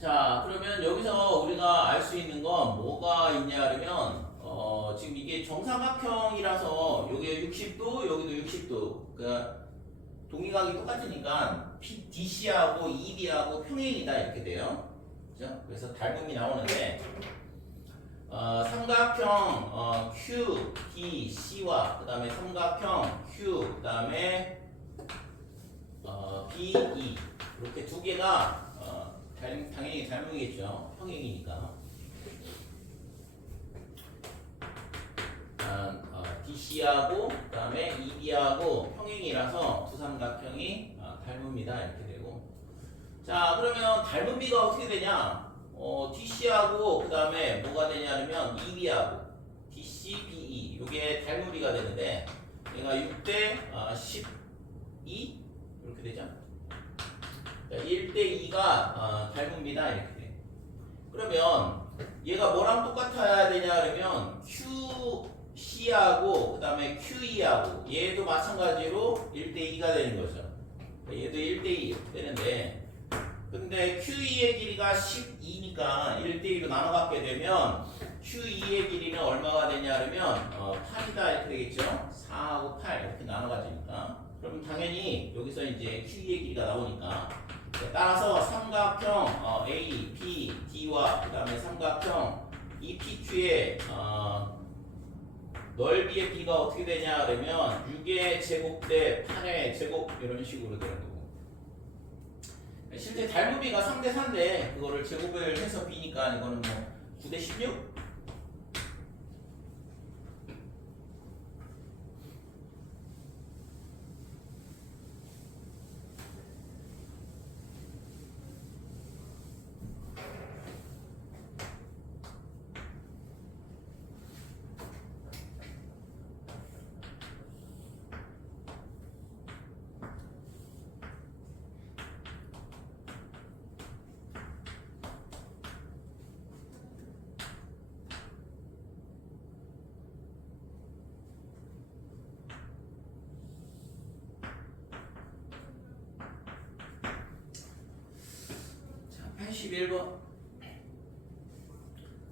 자, 그러면 여기서 우리가 알 수 있는 건 뭐가 있냐 그러면 지금 이게 정사각형이라서 여기가 60도, 여기도 60도. 그러니까 동의각이 똑같으니까 DC하고 EB하고 평행이다 이렇게 돼요. 그죠? 그래서 닮음이 나오는데 삼각형 QDC와 그 다음에 삼각형 Q 그 다음에 BE 이렇게 두 개가 당연히 닮음이겠죠. 평행이니까 DC하고 그 다음에 EB하고 평행이라서 두 삼각형이 닮음이다 이렇게 되고 자 그러면 닮음비가 어떻게 되냐 DC하고 그 다음에 뭐가 되냐면 EB하고 DC, BE 이게 닮음비가 되는데 얘가 6대 12 이렇게 되죠. 1대 2가 닮음비다 이렇게 돼. 그러면 얘가 뭐랑 똑같아야 되냐 그러면 QC하고 그 다음에 QE하고 얘도 마찬가지로 1대 2가 되는 거죠. 얘도 1대 2 이렇게 되는데 근데 QE의 길이가 12니까 1대2로 나눠 갖게 되면 QE의 길이는 얼마가 되냐 그러면 8이다 이렇게 되겠죠. 4하고 8 이렇게 나눠 가지니까 그럼 당연히 여기서 이제 QE의 길이가 나오니까 따라서 삼각형 A, P, D와 그 다음에 삼각형 EPQ의 넓이의 비가 어떻게 되냐 그러면 6의 제곱 대 8의 제곱 이런 식으로 되는 거고 실제 닮음비가 3대 4인데 그거를 제곱을 해서 비니까 이거는 뭐 9대 16? 자, 81번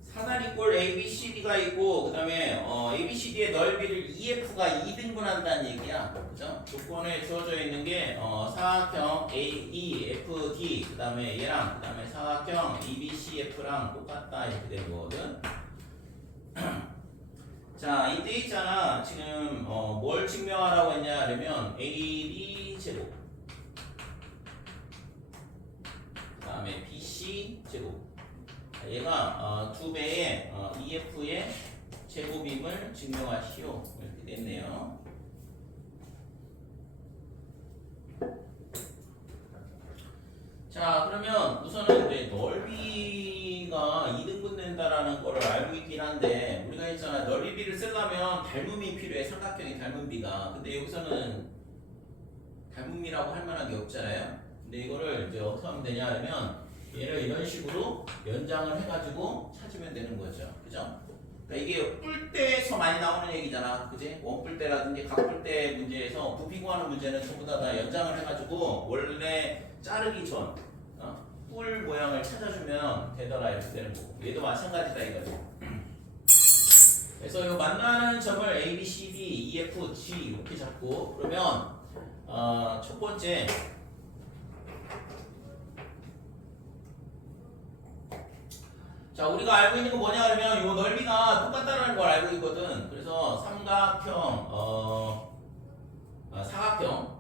사다리꼴 ABCD가 있고 그 다음에 ABCD의 넓이를 EF가 2등분한다는 얘기야. 그죠? 조건에 주어져 있는 게 사각형 AEFD 그 다음에 얘랑 그 다음에 사각형 EBCF랑 똑같다 이렇게 되는 거거든. 자 이때 있잖아 지금 뭘 증명하라고 했냐 그러면 AB 제곱 그 다음에 BC 제곱 얘가 2배의 EF의 제곱임을 증명하시오 이렇게 됐네요. 자 그러면 우선은 이제 넓이가 2등분 된다라는 거를 알고 있긴 한데 우리가 했잖아 넓이비를 쓰려면 닮음이 필요해. 삼각형의 닮음비가. 근데 여기서는 닮음이라고 할 만한 게 없잖아요. 근데 이거를 이제 어떻게 하면 되냐 하면 얘를 이런 식으로 연장을 해가지고 찾으면 되는 거죠. 그죠? 그러니까 이게 뿔대에서 많이 나오는 얘기잖아. 그지? 원뿔대라든지 각뿔대 문제에서 부피 구하는 문제는 전부 다 연장을 해가지고 원래 자르기 전 뿔 모양을 찾아주면 되더라 이렇게 되는 거고 얘도 마찬가지다 이거죠. 그래서 이 만나는 점을 A, B, C, D, E, F, G 이렇게 잡고 그러면 첫 번째 자 우리가 알고 있는 거 뭐냐 그러면 이 넓이가 똑같다는 걸 알고 있거든. 그래서 삼각형 사각형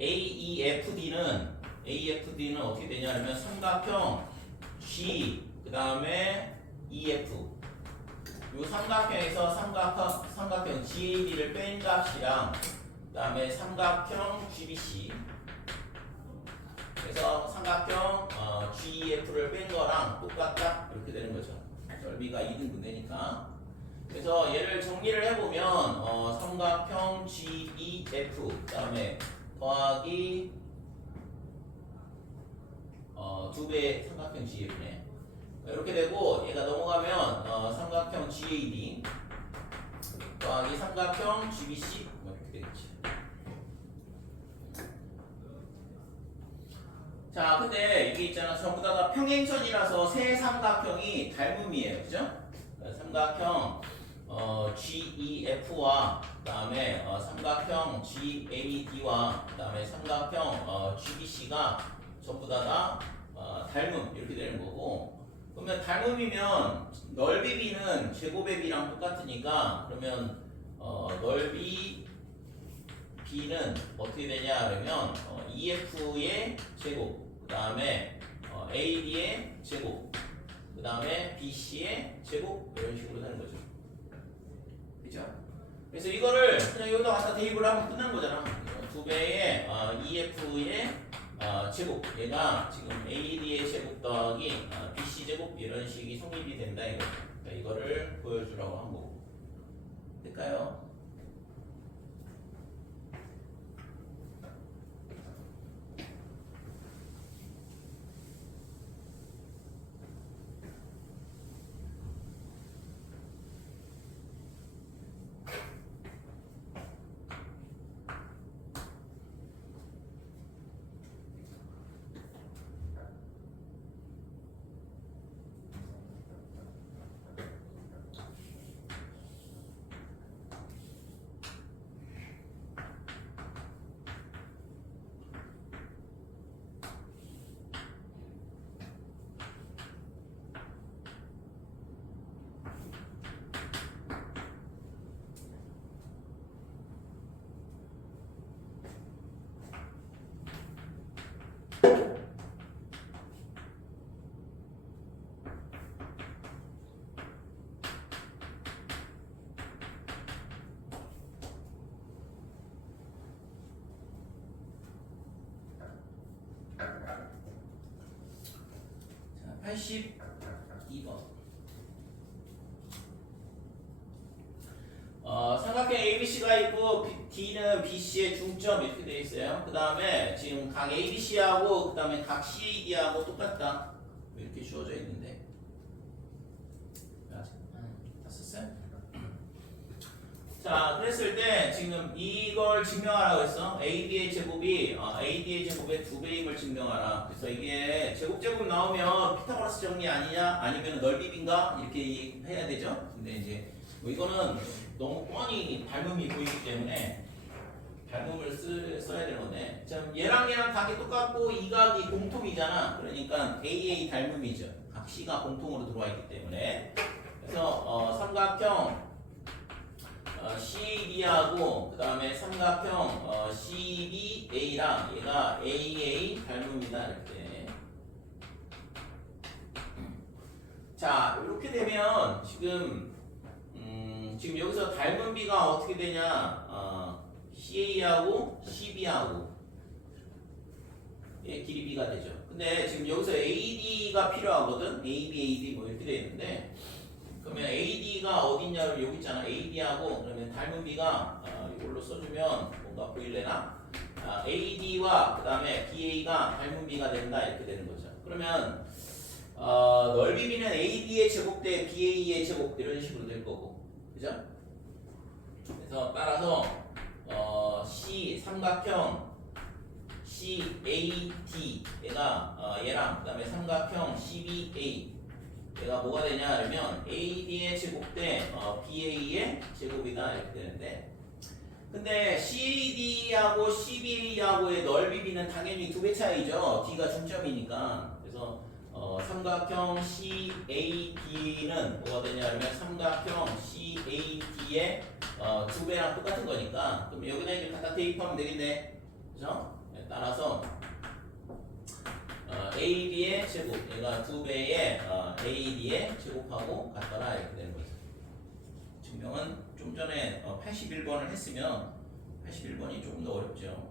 AEFD는 어떻게 되냐 되냐면 삼각형 G 그 다음에 EF 이 삼각형에서 삼각형 GAD를 뺀 값이랑 그 다음에 삼각형 GBC 그래서 삼각형 GEF를 뺀 거랑 똑같다 이렇게 되는 거죠. 넓이가 2등분 되니까. 그래서 얘를 정리를 해보면 삼각형 GEF 그 다음에 더하기 2배의 삼각형 GF네. 이렇게 되고 얘가 넘어가면 삼각형 GAD 더하기 삼각형 GBC 이렇게 되겠지. 자, 근데 이게 있잖아. 전부 다가 평행선이라서 세 삼각형이 닮음이에요. 그죠? 삼각형 GEF와 그다음에 삼각형 GAD와 그다음에 삼각형 GBC가 전부 다가 닮음 이렇게 되는 거고. 그러면 닮음이면 넓이 B는 제곱의 B랑 똑같으니까 그러면 넓이 B는 어떻게 되냐 그러면 EF의 제곱 그 다음에 AD의 제곱 그 다음에 BC의 제곱 이런 식으로 되는 거죠. 그죠? 그래서 이거를 그냥 여기다 갖다 대입을 하면 끝난 거잖아. 2배의 EF의 제곱 얘가 지금 AD의 제곱 더하기 BC 제곱 이런 식이 성립이 된다 이거. 그러니까 이거를 보여주라고 한 거고. 될까요? 자, 82번. 삼각형 ABC가 있고 D는 BC의 중점 이렇게 되어 있어요. 그 다음에 지금 각 ABC하고 그 다음에 각 CAD하고 똑같다 이렇게 주어져 있는데 다 썼어요? 자, 그랬을 때 지금 이걸 증명하라고 했어. AD의 제곱이 AD의 제곱의 2배임을 증명하라. 그래서 이게 제곱 나오면 피타고라스 정리 아니냐 아니면 넓이 B인가 이렇게 해야 되죠. 근데 이제 뭐 이거는 너무 뻔히 닮음이 보이기 때문에 닮음을 써야 되는 건데 참 얘랑 각이 똑같고 이 각이 공통이잖아. 그러니까 AA 닮음이죠. 각 C가 공통으로 들어와 있기 때문에 그래서 삼각형 CAD하고 그 다음에 삼각형 CBA랑 얘가 AA 닮음이다 이렇게. 자, 이렇게 되면 지금 여기서 닮은 B가 어떻게 되냐? CA하고 CB하고 얘 길이 B가 되죠. 근데 지금 여기서 AD가 필요하거든. AB, AD 뭐 이렇게 돼 있는데. 그러면 AD가 어딨냐면 여기 있잖아. AD하고 그러면 닮은 B가 이걸로 써주면 뭔가 보일래나? AD와 그 다음에 BA가 닮은 B가 된다 이렇게 되는 거죠. 그러면 넓이 B는 AD의 제곱 대 BA의 제곱 이런 식으로 될 거고, 그죠? 그래서 따라서 삼각형 CAD 얘랑 그 다음에 삼각형 CBA 얘가 뭐가 되냐 하면 AD의 제곱 대 BA의 제곱이다 이렇게 되는데 근데 CAD하고 CBA하고의 넓이 B는 당연히 2배 차이죠. D가 중점이니까. 그래서 삼각형 CAD는 뭐가 되냐 하면 삼각형 CAD의 2배랑 똑같은 거니까 그럼 여기다 이제 갖다 대입하면 되겠네. 그죠? 따라서 AD의 제곱, 얘가 2배의 AD의 제곱하고 같더라 이렇게 되는 거죠. 증명은 좀 전에 81번을 했으면 81번이 조금 더 어렵죠.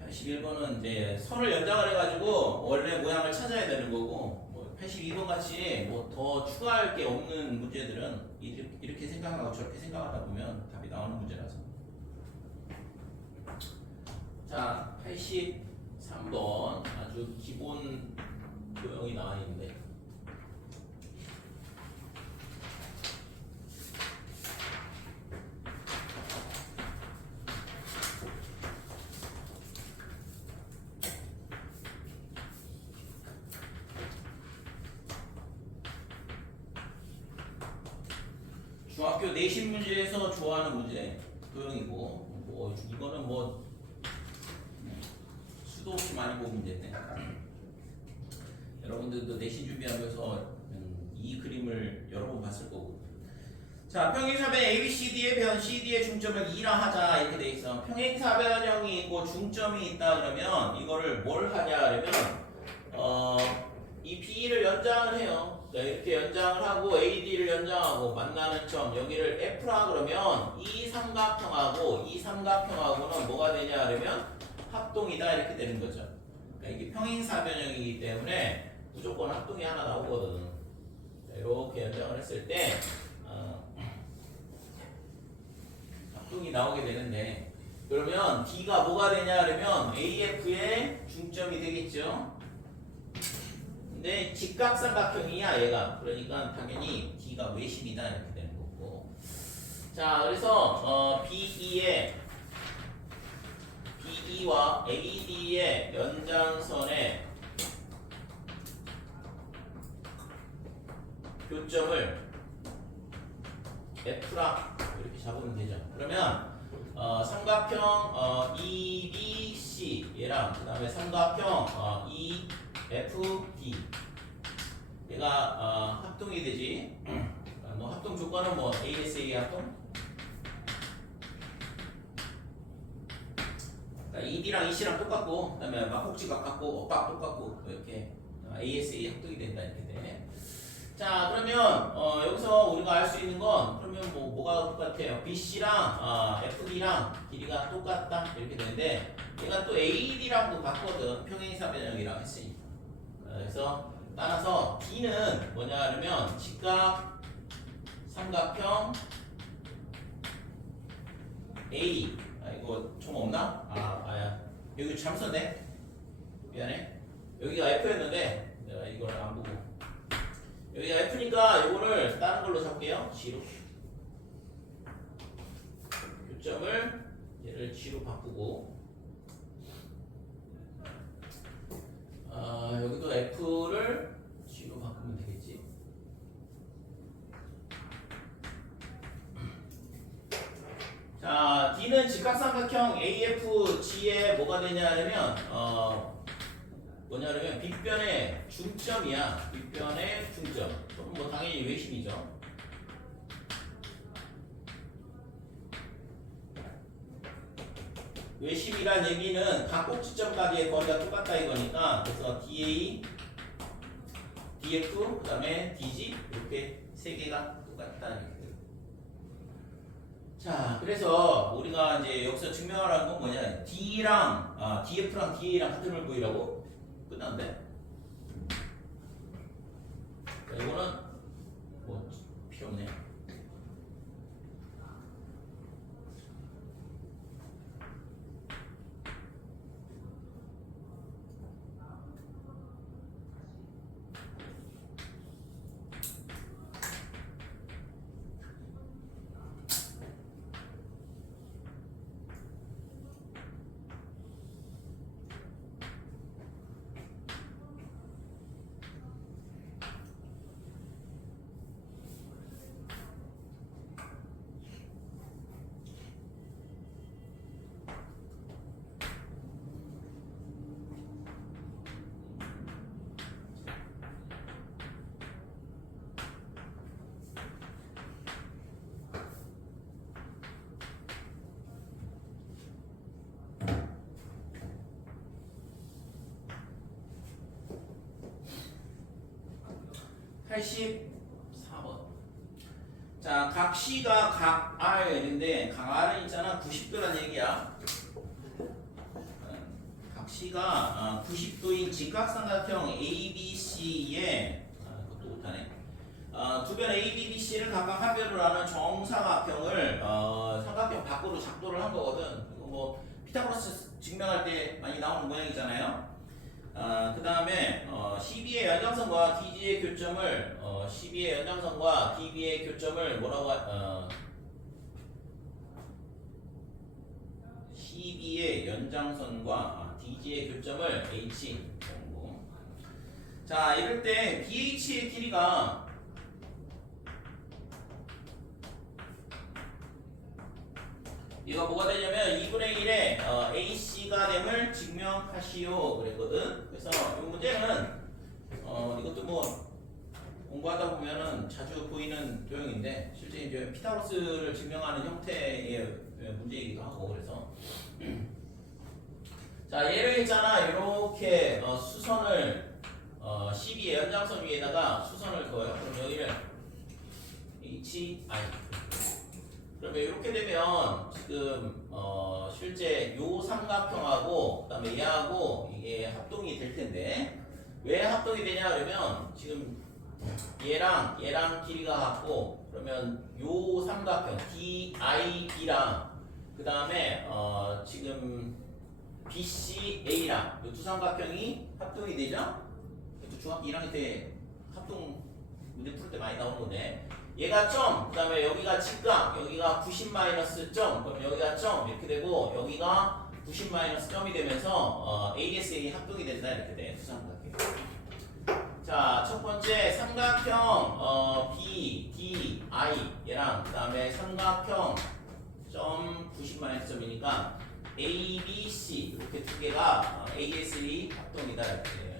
81번은 이제 선을 연장을 해가지고 원래 모양을 찾아야 되는 거고, 뭐 82번 같이 뭐 더 추가할 게 없는 문제들은 이렇게 생각하고 저렇게 생각하다 보면 답이 나오는 문제라서. 자, 83번 아주 기본 도형이 나와 있는데. 중학교 내신 문제에서 좋아하는 문제 도형이고, 뭐 이거는 뭐 수도 없이 많이 본 문제인데 여러분들도 내신 준비하면서 이 그림을 여러 번 봤을 거고. 자, 평행사변 ABCD의 변 CD의 중점을 2라 하자 이렇게 돼 있어. 평행사변형이 있고 중점이 있다 그러면 이거를 뭘 하냐 그러면 이 B를 연장을 해요. 이렇게 연장을 하고 AD를 연장하고 만나는 점 여기를 F라 그러면 이 삼각형하고는 뭐가 되냐 그러면 합동이다 이렇게 되는 거죠. 그러니까 이게 평행사변형이기 때문에 무조건 합동이 하나 나오거든. 자, 이렇게 연장을 했을 때 합동이 나오게 되는데, 그러면 D가 뭐가 되냐 그러면 AF의 중점이 되겠죠. 근데 직각삼각형이야 얘가. 그러니까 당연히 D가 외심이다 이렇게 되는 거고. 자, 그래서 BE와 AD의 연장선의 교점을 F라 이렇게 잡으면 되죠. 그러면 삼각형 EBC 얘랑 그 다음에 삼각형 EFD 얘가 합동이 되지. 뭐 합동 조건은 뭐 ASA 합동. ED랑 EC랑 똑같고, 그 다음에 막복지각 같고 엇박 똑같고 이렇게 ASA 합동이 된다 이렇게 돼. 자, 그러면 여기서 우리가 알 수 있는 건 그러면 뭐가 똑같아요? BC랑 FD랑 길이가 똑같다 이렇게 되는데, 얘가 또 AD랑도 같거든. 평행사변형이랑 했으니까. 그래서 따라서 D는 뭐냐 그러면 직각 삼각형 A. 이거 총 없나? 아야 여기 잘못 썼네. 미안해. 여기가 F였는데 내가 이걸 안 보고, 여기가 F니까 이거를 다른 걸로 잡을게요. G로. 교점을 얘를 G로 바꾸고, 여기도 F를 G로 바꾸면 되겠지. 자, D는 직각삼각형 AFG에 뭐가 되냐 하면 뭐냐 그러면 빗변의 중점이야. 빗변의 중점. 그럼 뭐 당연히 외심이죠. 외심이란 얘기는 각 꼭지점까지의 거리가 똑같다 이거니까, 그래서 DA, DF, 그 다음에 DG 이렇게 세 개가 똑같다는 얘기예요. 자, 그래서 우리가 이제 여기서 증명하라는 건 뭐냐? D랑 DF랑 DA랑 같은 걸 구하라고 끝났는데. 이거는 뭐 필요 없네. 84번. 자, 각 C가 각 R인데 각 R은 있잖아 90도란 얘기야. 각 C가 90도인 직각삼각형 ABC에 그것도 못하네. 두 변 ABBC를 각각 한 변으로 하는 정사각형을 삼각형 밖으로 작도를 한 거거든. 이거 뭐 피타고라스 증명할 때 많이 나오는 모양이잖아요. 그 다음에 CB의 연장선과 DG의 교점을 CB의 연장선과 DB의 교점을 뭐라고 CB의 연장선과 DG의 교점을 H 정도. 자, 이럴 때 BH의 길이가 이거 뭐가 되냐면 2분의 1의 AC가 됨을 증명하시오 그랬거든. 그래서 이 문제는 이것도 뭐 공부하다 보면은 자주 보이는 도형인데 실제 이제 피타고라스를 증명하는 형태의 문제이기도 하고 그래서 자, 얘를 있잖아 이렇게 수선을 CB의 연장선 위에다가 수선을 그어요. 그럼 여기를 HI. 그러면 이렇게 되면 지금 실제 요 삼각형하고 그다음에 얘하고 이게 합동이 될 텐데 왜 합동이 되냐 그러면 지금 얘랑 길이가 같고 그러면 요 삼각형 DIB랑 그다음에 지금 BCA랑 요 두 삼각형이 합동이 되죠? 중학교 1학년 때 합동 문제 풀 때 많이 나오는 건데 얘가 점, 그 다음에 여기가 직각, 여기가 90 마이너스 점, 그럼 여기가 점 이렇게 되고 여기가 90 마이너스 점이 되면서 ASA 합동이 된다 이렇게 돼. 두 삼각형. 자, 첫 번째 삼각형 BDI 얘랑 그 다음에 삼각형 점 90 마이너스 점이니까 ABC 이렇게 두 개가 ASA 합동이다 이렇게 돼요.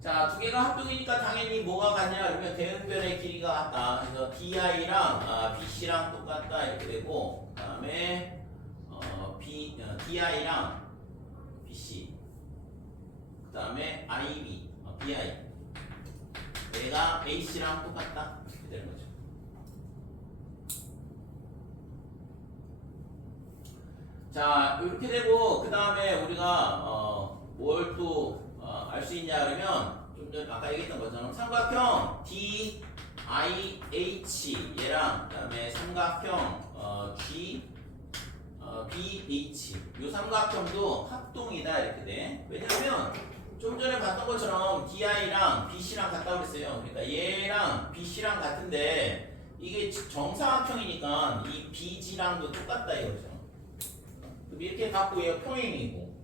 자, 두 개가 합동이니까 당연히 뭐가 같냐 그러면 대응변의 길이가 같다. 그래서 DI랑 BC랑 똑같다 이렇게 되고 그 다음에 DI랑 BC 그 다음에 IB, BI 얘가 AC랑 똑같다 이렇게 되는 거죠. 자, 이렇게 되고 그 다음에 우리가 뭘 또 알 수 있냐 그러면 좀 전에 아까 얘기했던 것처럼 삼각형 DIH 얘랑 그 다음에 삼각형 BH 요 삼각형도 합동이다 이렇게 돼. 왜냐면 좀 전에 봤던 것처럼 DI랑 BC랑 같다고 그랬어요. 그러니까 얘랑 BC랑 같은데 이게 정사각형이니까 이 BG랑도 똑같다 이거죠. 그럼 이렇게 갖고 얘가 평행이고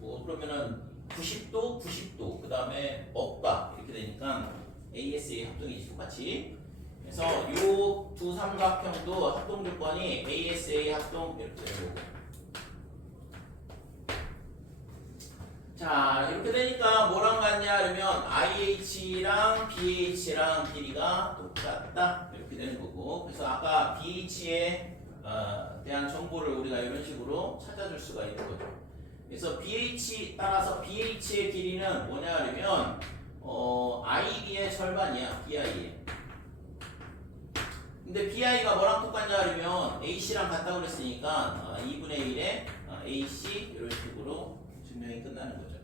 뭐 그러면은 90도, 90도, 그 다음에 억각 이렇게 되니까 ASA 합동이지 똑같이. 그래서 요 두 삼각형도 합동 조건이 ASA 합동 이렇게 되는 거고. 자, 이렇게 되니까 뭐랑 같냐 그러면 IH랑 BH랑 길이가 똑같다 이렇게 되는 거고. 그래서 아까 BH에 대한 정보를 우리가 이런 식으로 찾아줄 수가 있는 거죠. 그래서 BH 따라서 BH의 길이는 뭐냐 그러면 IB의 절반이야. BI의. 근데 BI가 뭐랑 똑같냐 그러면 AC랑 같다고 그랬으니까 2분의 1에 AC 이런 식으로 증명이 끝나는 거죠.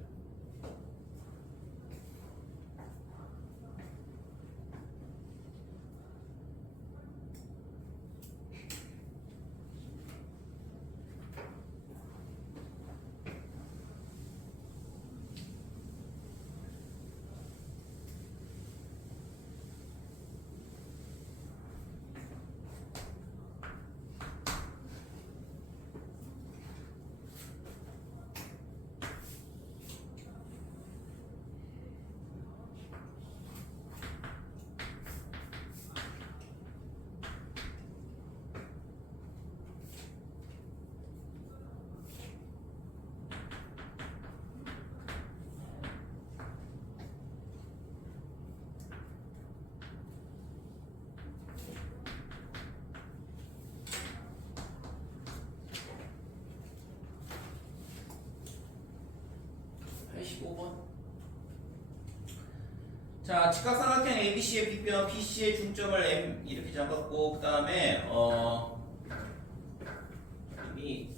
자, 직각삼각형 ABC의 빗변 BC의 중점을 M 이렇게 잡았고 그 다음에 이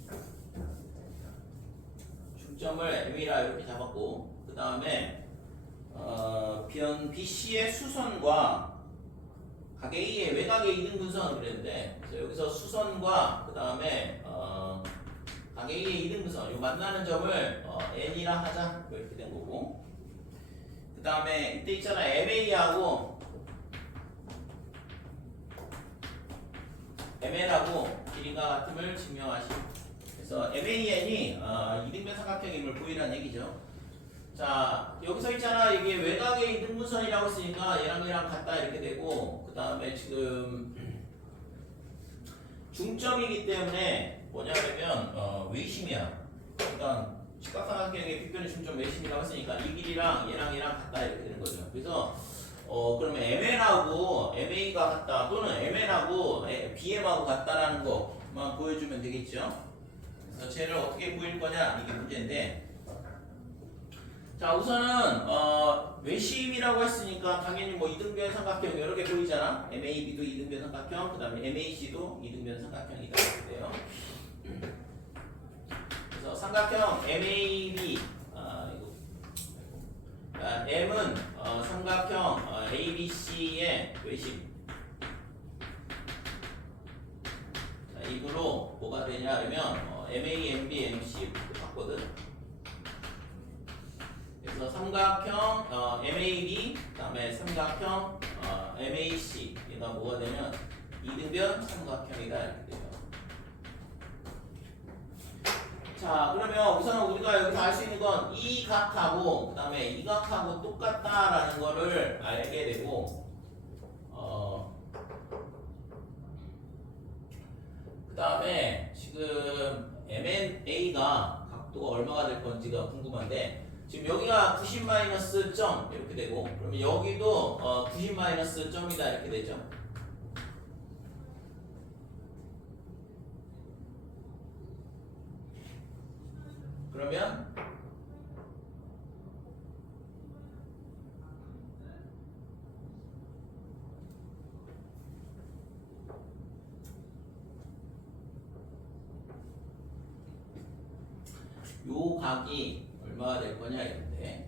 중점을 M이라 이렇게 잡았고 그 다음에 변 BC의 수선과 각 A의 외곽의 이등분선을 그랬는데 그래서 여기서 수선과 그 다음에 각 A의 이등분선 요 만나는 점을 N이라 하자 이렇게 된 거고 그 다음에 이때 있잖아 MA하고 ML하고 길이가 같음을 증명하시. 그래서 MAN이 이등변 삼각형임을 보이라는 얘기죠. 자 여기서 있잖아 이게 외곽의 이등분선이라고 했으니까 얘랑 같다 이렇게 되고 그 다음에 지금 중점이기 때문에 뭐냐면 외심이야. 일단 직각삼각형의 빗변의 중점 외심이라고 했으니까 이 길이랑 얘랑 같다 이렇게 되는 거죠. 그래서 그러면 MN하고 MA가 같다 또는 MN하고 BM하고 같다라는 것만 보여주면 되겠죠. 그래서 쟤를 어떻게 보일 거냐 이게 문제인데 자 우선은 외심이라고 했으니까 당연히 뭐 이등변 삼각형 여러 개 보이잖아. MAB도 이등변 삼각형 그 다음에 MAC도 이등변 삼각형이다 이렇게 돼요. 그래서 삼각형 MAB M은 삼각형 ABC의 외심. 자, 이거로 뭐가 되냐 그러면 MA, MB, MC 이렇게 봤거든. 그래서 삼각형 MAB 그다음에 삼각형 MAC 얘가 뭐가 되면 이등변 삼각형이다 이렇게 돼요. 자 그러면 우선 우리가 여기서 알 수 있는 건 이 각하고 그 다음에 이 각하고 똑같다라는 거를 알게 되고 그 다음에 지금 MNA가 각도가 얼마가 될 건지가 궁금한데 지금 여기가 90 마이너스 점 이렇게 되고 그러면 여기도 90 마이너스 점이다 이렇게 되죠. 그러면 요 각이 얼마가 될 거냐 이건데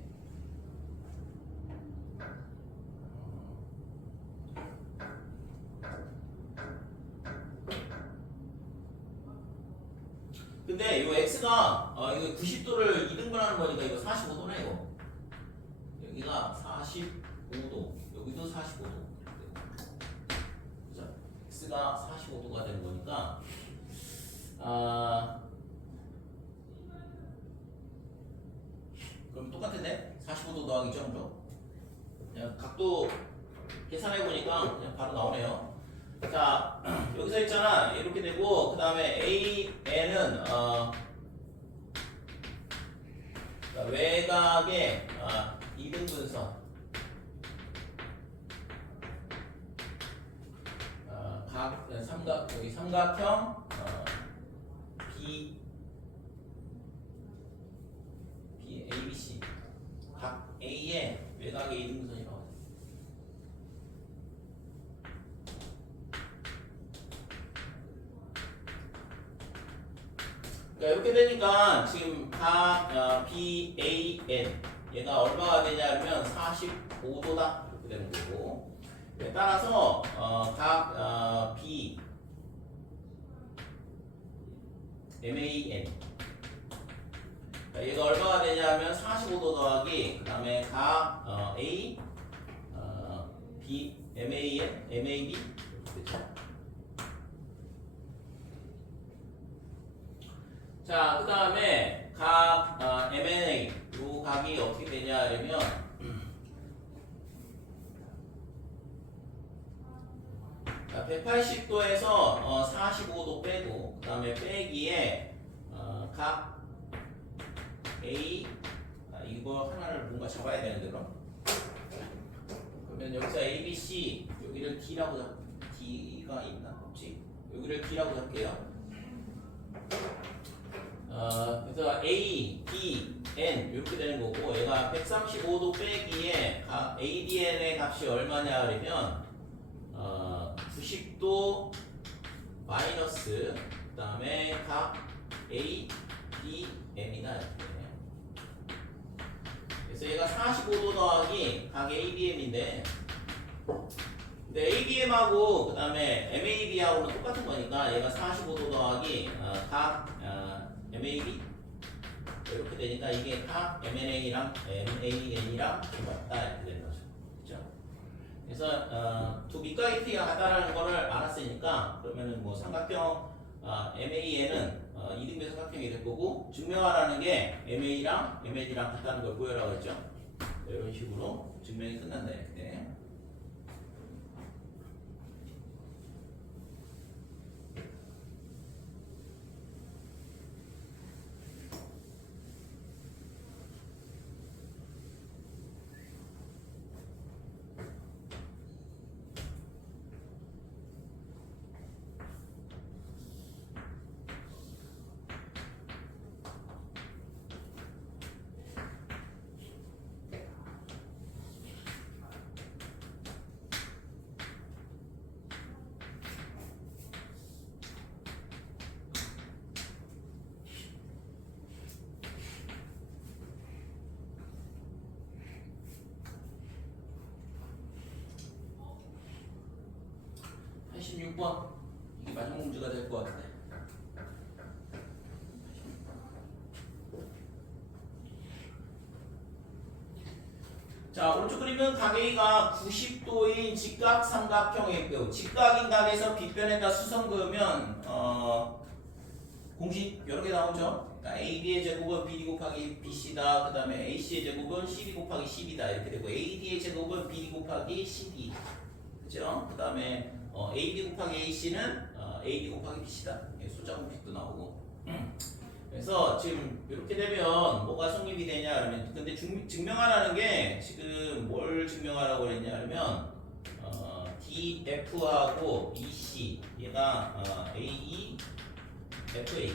근데 이 x가 이거 90도를 이등분하는 거니까 이거 45도네 이거 여기가 45도 여기도 45도 그죠? x가 45도가 되는 거니까 그럼 똑같은데 45도 더하기 점으로 그냥 각도 계산해 보니까 그냥 바로 나오네요. 자 여기서 있잖아 이렇게 되고 그 다음에 AN은 외곽의 이등분선 여기 삼각형 ABC 각 A의 외곽의 이등분선이라고 하죠. 이렇게 되니까 지금 각 BAN 얘가 얼마가 되냐면 45도다 이렇게 되는 거고 따라서 각 B MAN 얘가 얼마가 되냐면 45도 더하기 그 다음에 각 A B MAN MAB 그렇죠? 자, 그 다음에 각 MNA 요 각이 어떻게 되냐 하려면 자, 180도에서 45도 빼고 그 다음에 빼기에 각 A 이거 하나를 뭔가 잡아야 되는데 그러면 여기서 ABC 여기를 D라고 D가 있나? 없지? 여기를 D라고 잡게요. 그래서 A, B, ADN 이렇게 되는 거고 얘가 135도 빼기에 각 ADN의 값이 얼마냐 그러면 90도 마이너스 그 다음에 각 ADM이다 이렇게. 그래서 얘가 45도 더하기 각 ADM인데 근데 ADM하고 그 다음에 MAB하고는 똑같은 거니까 얘가 45도 더하기 각 MAB 이렇게 되니까 이게 각 MNA랑 MAN이랑 똑같다 이렇게 되는 거죠. 그렇죠? 그래서 두 밑각의 크기가 같다라는 거를 알았으니까 그러면은 뭐 삼각형 MAN은 이등변 삼각형이 될 거고 증명하라는 게 MA랑 MN이랑 같다는 걸 보여라고 했죠. 이런 식으로 증명이 끝난다 이렇게. 번 이게 마지막 문제가 될 것 같은데. 자, 오른쪽 그림은 각 A가 90도인 직각 삼각형이고요. 직각인 각에서 빗변에다 수성 그으면 공식 여러 개 나오죠. 그러니까 AB의 제곱은 BD 곱하기 BC다. 그 다음에 AC의 제곱은 CD 곱하기 CB다. 이렇게 되고 AD의 제곱은 BD 곱하기 CD. 그죠? 그 다음에 AB 곱하기 AC는 AD 곱하기 BC다. 숫자 공식도 나오고. 그래서 지금 이렇게 되면 뭐가 성립이 되냐 그러면 근데 증명하라는 게 지금 뭘 증명하라고 그랬냐 그러면 DF하고 EC 얘가 AE FA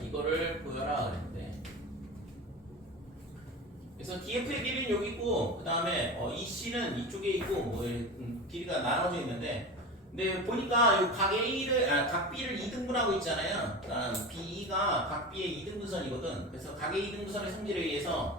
이거를 보여라 그랬는데 그래서 DF의 길이는 여기 있고 그 다음에 EC는 이쪽에 있고 뭐 길이가 나눠져 있는데 근데 보니까 이 각 A를 각 B를 2등분하고 있잖아요. 그러니까 B가 각 B의 2등분선이거든. 그래서 각 A 2등분선의 성질에 의해서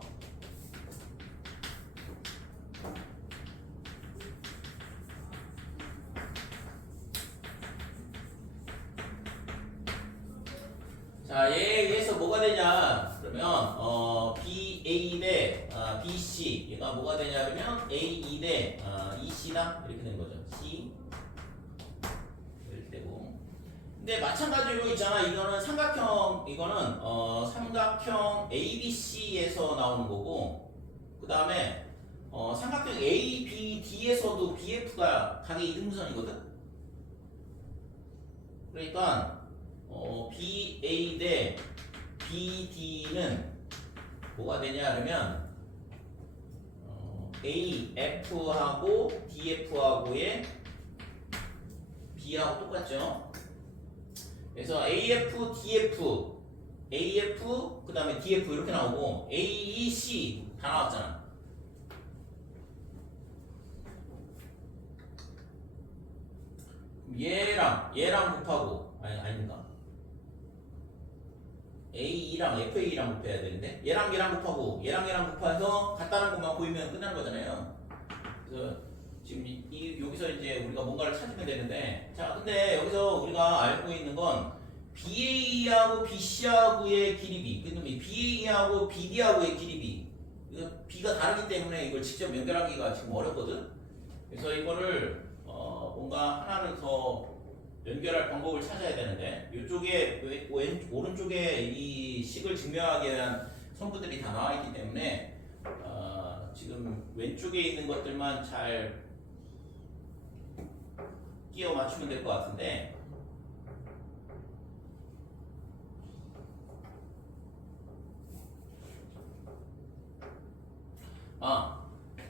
자, 얘에 의해서 뭐가 되냐 그러면 BA 대 BC 얘가 뭐가 되냐 그러면 AE 대 EC다 이렇게 되는 거죠. C 이렇게 되고 근데 마찬가지로 있잖아 이거는 삼각형 이거는 삼각형 ABC에서 나오는 거고 그 다음에 삼각형 ABD에서도 BF가 각의 2등분선이거든. 그러니까 BA 대 BD는 뭐가 되냐 그러면 AF하고 DF하고의 B하고 똑같죠. 그래서 AF, DF, AF 그 다음에 DF 이렇게 나오고 AEC 다 나왔잖아. 얘랑 곱하고 아닌가? AE랑 FA랑 곱해야 되는데 얘랑 곱하고 얘랑 곱해서 같다는 것만 보이면 끝나는 거잖아요. 그래서 지금 여기서 이제 우리가 뭔가를 찾으면 되는데 자 근데 여기서 우리가 알고 있는 건 BA하고 BC하고의 길이비 그다음에 BA하고 BD하고의 길이비 이거 B가 다르기 때문에 이걸 직접 연결하기가 지금 어렵거든. 그래서 이거를 뭔가 하나를 더 연결할 방법을 찾아야 되는데 이쪽에 오른쪽에 이 식을 증명하기 위한 성분들이 다 나와 있기 때문에 지금 왼쪽에 있는 것들만 잘 끼워 맞추면 될 것 같은데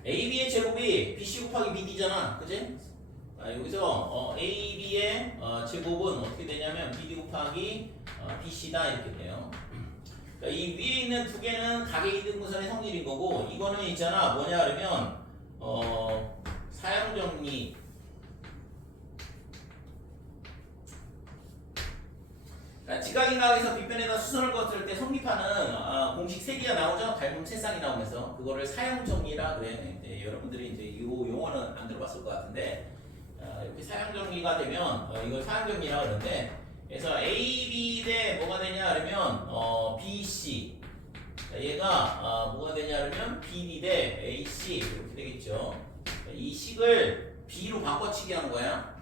AB의 제곱이 BC 곱하기 BD잖아, 그치? 여기서 AB의 제곱은 어떻게 되냐면 BD 곱하기 BC다 이렇게 돼요. 이 위에 있는 두 개는 가계 이등분선의 성질인 거고 이거는 있잖아 뭐냐 그러면 사용정리 지각인각에서 빗변에다 수선을 거을 때 성립하는 공식 3개가 나오죠. 닮은 세 쌍이 나오면서 그거를 사용정리라 그래. 네, 여러분들이 이제 이 용어는 안 들어봤을 것 같은데 이렇게 사용정리가 되면 이걸 사용정리라 그러는데 그래서 A, B 대 뭐가 되냐 그러면 B, C 얘가 뭐가 되냐 그러면 B, D 대 A, C 이렇게 되겠죠. 이 식을 B로 바꿔치기 한 거야.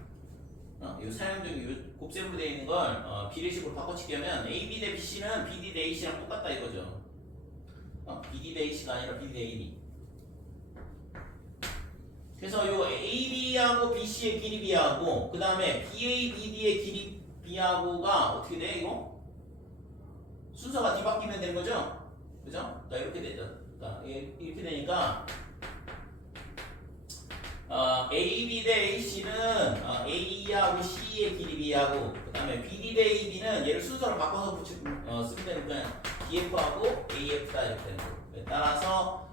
이 사용정리 곱셈으로 되어 있는 걸 비례식으로 바꿔치기 하면 A, B 대 B, C는 B, D 대 A, C랑 똑같다 이거죠. B, D 대 A, C가 아니라 B, D 대 A, B. 그래서 요 A, B하고 B, C의 길이 B하고 그 다음에 B, A, B, D의 길이 B하고가 어떻게 돼 이거? 순서가 뒤바뀌면 되는 거죠? 그죠? 이렇게 되죠. 이렇게 되니까 A, B 대 A, C는 A하고 C의 길이 B하고 그 다음에 B, D 대 A, B는 얘를 순서를 바꿔서 쓰면 되니까 DF하고 AF다 이렇게 되는 거예요. 따라서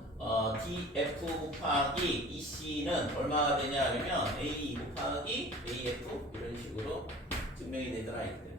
DF 곱하기 EC는 얼마가 되냐 하면 A 곱하기 AF 이런 식으로 증명이 되더라 이렇게.